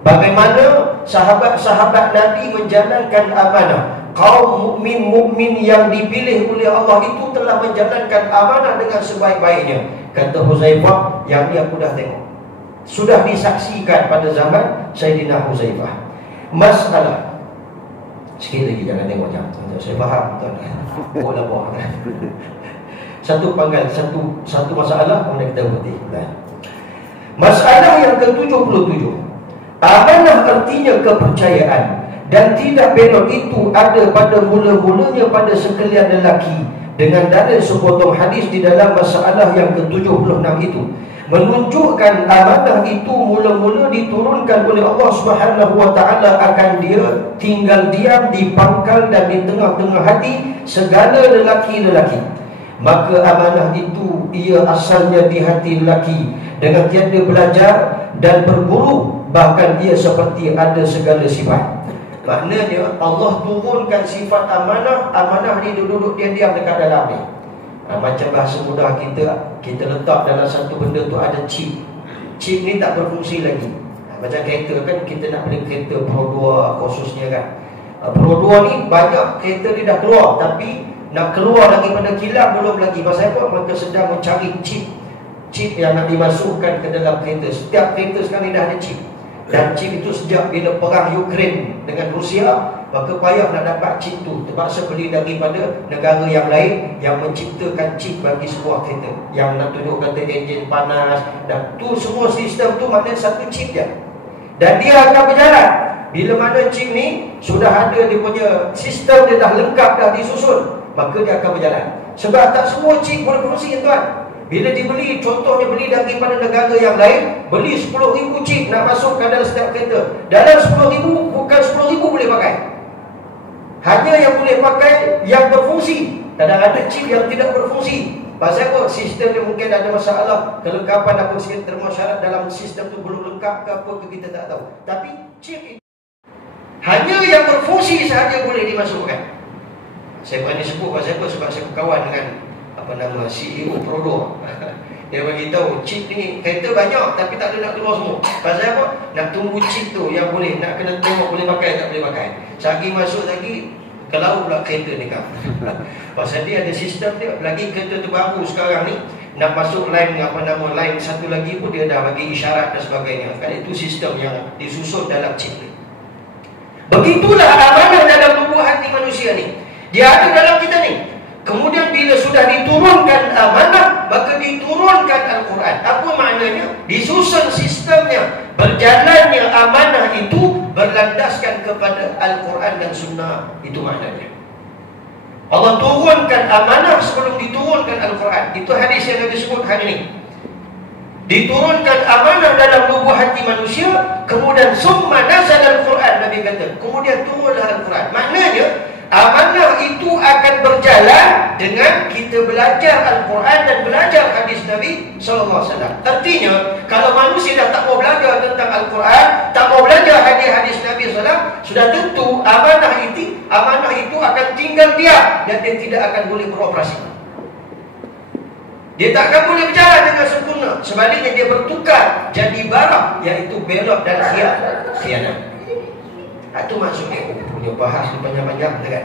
bagaimana sahabat-sahabat Nabi menjalankan amanah. Kaum mukmin yang dipilih oleh Allah itu telah menjalankan amanah dengan sebaik-baiknya. Kata Huzaifah, yang ni aku dah tengok, sudah disaksikan pada zaman Sayyidina Huzaifah. Masalah sikit lagi, jangan tengok jam. Saya faham tuan. Boleh buat. Satu panggal, satu masalah, kemudian kita berhenti. Masalah yang ke-77. Amanah artinya kepercayaan, dan tidak belok itu ada pada mula-mulanya pada sekalian lelaki. Dengan dalil sepotong hadis di dalam masalah yang ke-76 itu menunjukkan amanah itu mula-mula diturunkan oleh Allah Subhanahu wa taala akan dia tinggal diam di pangkal dan di tengah-tengah hati segala lelaki-lelaki. Maka amanah itu ia asalnya di hati lelaki, dengan tiada belajar dan berguru, bahkan ia seperti ada segala sifat. Maknanya Allah turunkan sifat amanah. Amanah ni duduk dia diam dekat dalam ni. Macam bahasa mudah kita letak dalam satu benda tu ada chip. Chip ni tak berfungsi lagi. Macam kereta kan, kita nak beli kereta Pro 2 khususnya kan. Pro 2 ni banyak kereta dia dah keluar, tapi nak keluar daripada kilang belum lagi. Pasal apa? Mereka sedang mencari chip yang nak dimasukkan ke dalam kereta. Setiap kereta sekarang dah ada chip. Dan chip itu sejak bila perang Ukraine dengan Rusia, maka payah nak dapat chip tu. Terpaksa beli daripada negara yang lain yang menciptakan chip bagi sebuah kereta, yang nak tunjuk kata enjin panas. Dan tu semua sistem tu maknanya satu chip je. Dan dia akan berjalan. Bila mana chip ni sudah ada dia punya sistem, dia dah lengkap, dah disusun, maka dia akan berjalan. Sebab tak semua chip berfungsi, tuan. Bila dibeli, contohnya beli daripada negara yang lain, beli 10,000 chip nak masuk ke dalam setiap kereta. Dalam 10,000, bukan 10,000 boleh pakai. Hanya yang boleh pakai yang berfungsi. Kadang ada chip yang tidak berfungsi. Pasal apa? Sistem dia mungkin ada masalah, kelengkapan apa sikit termasyarat dalam sistem tu belum lengkap ke apa ke, kita tak tahu. Tapi chip itu hanya yang berfungsi sahaja boleh dimasukkan. Saya berani sebut pasal apa? Sebab saya berkawan dengan CEO Prodo. Dia bagi tahu chip ni kereta banyak tapi tak ada nak keluar semua. Pasal apa? Nak tunggu chip tu yang boleh, nak kena tengok boleh pakai tak boleh pakai. Sagi masuk lagi ke laut pula kereta ni kan. Pasal dia ada sistem dia. Lagi kereta tu baru sekarang ni, nak masuk line line satu lagi pun dia dah bagi isyarat dan sebagainya. Kan itu sistem yang disusun dalam chip ni. Begitulah amanah dalam tubuh hati manusia ni. Dia ada dalam kita ni. Kemudian bila sudah diturunkan amanah, maka diturunkan Al-Quran. Apa maknanya? Disusun sistemnya. Berjalannya amanah itu berlandaskan kepada Al-Quran dan Sunnah. Itu maknanya. Allah turunkan amanah sebelum diturunkan Al-Quran. Itu hadis yang disebut hari ini. Diturunkan amanah dalam tubuh hati manusia, kemudian summa nazal Al-Quran, Nabi kata, kemudian turunlah Al-Quran. Maknanya amanah itu akan berjalan dengan kita belajar Al-Quran dan belajar hadis Nabi SAW. Artinya, kalau manusia dah tak mau belajar tentang Al-Quran, tak mau belajar hadis-hadis Nabi SAW, sudah tentu amanah itu akan tinggal diam dan dia tidak akan boleh beroperasi. Dia tak akan boleh berjalan dengan sempurna. Sebaliknya dia bertukar jadi barang, iaitu belot dan khianat. Itu maksudnya punya bahas panjang-panjang kan.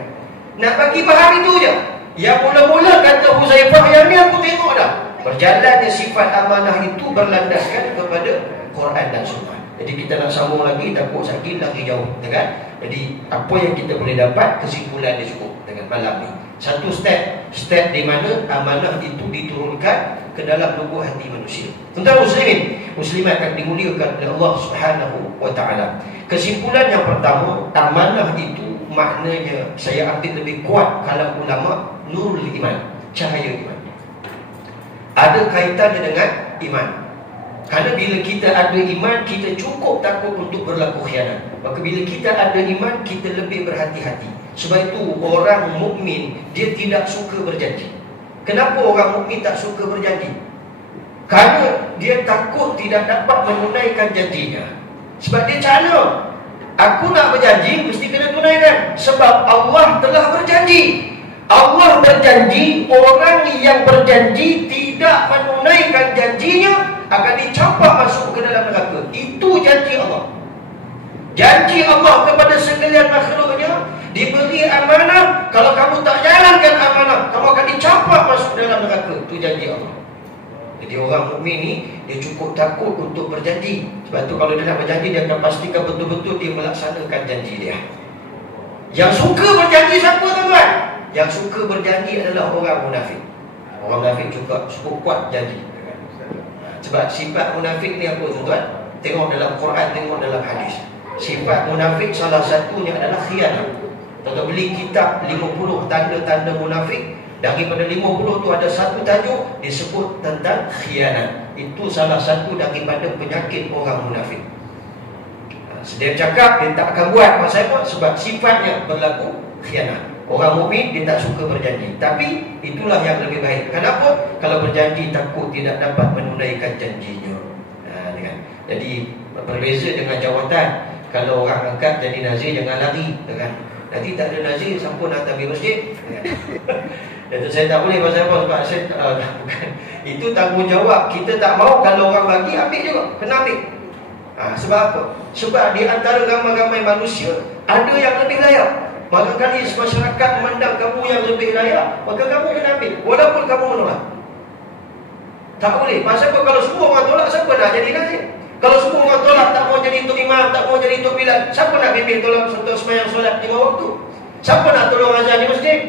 Nak bagi faham itu je. Yang mula-mula kata Huzaifah, yang ni aku tengok dah. Berjalannya sifat amanah itu berlandaskan kepada Quran dan Sunnah. Jadi kita nak sambung lagi, takut sakit lagi jauh kan. Jadi apa yang kita boleh dapat, kesimpulan dia cukup dengan malam ni. Satu step di mana amanah itu diturunkan ke dalam lubuk hati manusia. Tuan-tuan muslimin, muslimat akan dimuliakan oleh Allah Subhanahu wa taala. Kesimpulan yang pertama, amanah itu maknanya saya ambil lebih kuat kalau ulama, nurul iman, cahaya iman. Ada kaitannya dengan iman. Karena bila kita ada iman, kita cukup takut untuk berlaku khianat. Maka bila kita ada iman, kita lebih berhati-hati. Sebab itu orang mukmin dia tidak suka berjanji. Kenapa orang mukmin tak suka berjanji? Kerana dia takut tidak dapat menunaikan janjinya. Sebab dia cana, aku nak berjanji mesti kena tunaikan. Sebab Allah telah berjanji. Allah berjanji orang yang berjanji tidak menunaikan janjinya akan dicapak masuk ke dalam neraka. Itu janji Allah. Janji Allah kepada sekalian makhluknya, diberi amanah. Kalau kamu tak jalankan amanah, kamu akan dicapak masuk dalam neraka. Itu janji Allah. Jadi orang mukmin ni dia cukup takut untuk berjanji. Sebab tu kalau dia nak berjanji, dia akan pastikan betul-betul dia melaksanakan janji dia. Yang suka berjanji siapa tuan-tuan? Yang suka berjanji adalah orang munafik. Orang munafik juga cukup kuat janji. Sebab sifat munafik ni apa tuan-tuan? Tengok dalam Quran, tengok dalam hadis. Sifat munafik salah satunya adalah khianat. Kalau beli kitab 50 tanda-tanda munafik, daripada 50 tu ada satu tajuk disebut tentang khianat. Itu salah satu daripada penyakit orang munafik. Sedia cakap dia tak akan buat pasal apa? Sebab sifatnya berlaku khianat. Orang mukmin dia tak suka berjanji. Tapi itulah yang lebih baik. Kenapa? Kalau berjanji takut tidak dapat menunaikan janjinya. Jadi berbeza dengan jawatan. Kalau orang angkat jadi nazir, jangan lari kan? Nanti tak ada nazir, siapa nak pergi masjid kan? Dan saya tak boleh pasal apa? Sebab saya bukan. Itu tanggungjawab. Kita tak mau, kalau orang bagi, ambil juga. Kena ambil. Sebab apa? Sebab di antara ramai-ramai manusia ada yang lebih layak. Maka kali masyarakat memandang kamu yang lebih layak, maka kamu kena ambil, walaupun kamu menolak. Tak boleh. Pasal apa? Kalau semua orang tolak, siapa nak jadi nazir? Kalau semua orang tolak, tak mau jadi tok imam, tak mau jadi tok bilal, siapa nak bimbing tolong untuk sembahyang solat 5 waktu? Siapa nak tolong azan di masjid?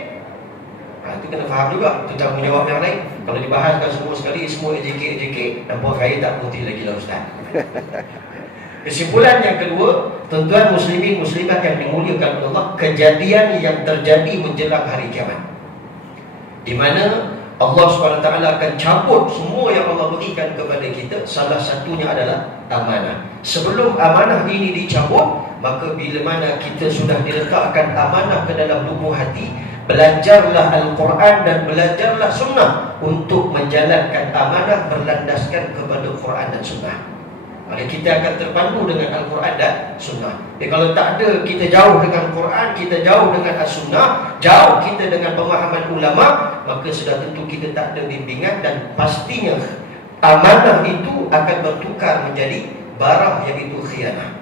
Itu kena faham juga. Itu tanggungjawab yang lain. Kalau dibahaskan semua sekali, semua AJK, nampak saya tak putih lagi lah ustaz. Kesimpulan yang kedua, tuan-tuan muslimin muslimat yang dimuliakan oleh Allah, kejadian yang terjadi menjelang hari kiamat, di mana Allah SWT akan cabut semua yang Allah berikan kepada kita. Salah satunya adalah amanah. Sebelum amanah ini dicabut, maka bila mana kita sudah diletakkan amanah ke dalam lubuk hati, belajarlah Al-Quran dan belajarlah Sunnah untuk menjalankan amanah berlandaskan kepada Quran dan Sunnah. Maka kita akan terpandu dengan Al-Quran dan Sunnah. Jadi kalau tak ada, kita jauh dengan Quran, kita jauh dengan As-Sunnah, jauh kita dengan pemahaman ulama, maka sudah tentu kita tak ada bimbingan, dan pastinya amanah itu akan bertukar menjadi barang, iaitu khianah.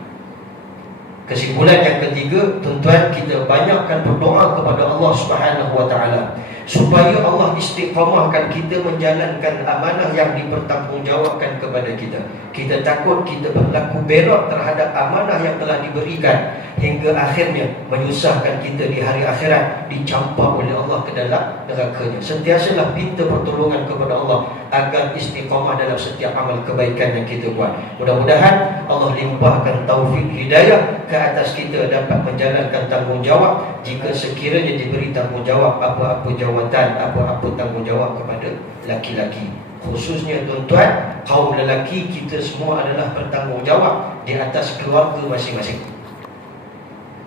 Kesimpulan yang ketiga, tuan-tuan, kita banyakkan berdoa kepada Allah Subhanahu wa taala supaya Allah istiqamahkan kita menjalankan amanah yang dipertanggungjawabkan kepada kita. Kita takut kita berlaku belok terhadap amanah yang telah diberikan, hingga akhirnya menyusahkan kita di hari akhirat, dicampak oleh Allah ke dalam nerakanya. Sentiasalah minta pertolongan kepada Allah agar istiqamah dalam setiap amal kebaikan yang kita buat. Mudah-mudahan Allah limpahkan taufik hidayah ke atas kita dapat menjalankan tanggungjawab. Jika sekiranya diberi tanggungjawab apa-apa jawatan, apa-apa tanggungjawab kepada laki-laki, khususnya tuan-tuan, kaum lelaki, kita semua adalah bertanggungjawab di atas keluarga masing-masing.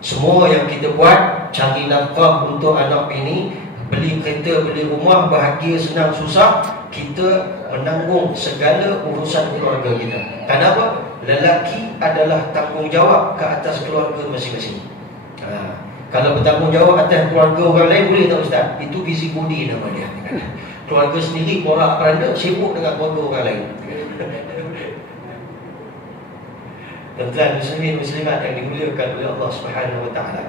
Semua yang kita buat, cari nafkah untuk anak bini, beli kereta, beli rumah, bahagia, senang, susah, kita menanggung segala urusan keluarga kita. Kenapa? Lelaki adalah tanggungjawab ke atas keluarga masing-masing. Kalau bertanggungjawab atas keluarga orang lain, boleh tak Ustaz? Itu busybody nama dia. Keluarga sendiri borak peranda, sibuk dengan keluarga orang lain. Tuan-tuan muslimin muslimat yang dimuliakan oleh Allah Subhanahu wa taala,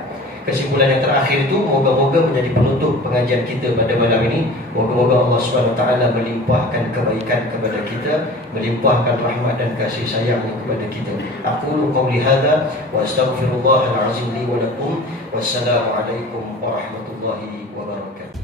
kesimpulan yang terakhir itu, moga-moga menjadi penutup pengajian kita pada malam ini. Moga-moga Allah Subhanahu wa taala melimpahkan kebaikan kepada kita, melimpahkan rahmat dan kasih sayangnya kepada kita. Aqulu qawli hadza wa astaghfirullahal azim li wa lakum. Wassalamualaikum warahmatullahi wabarakatuh.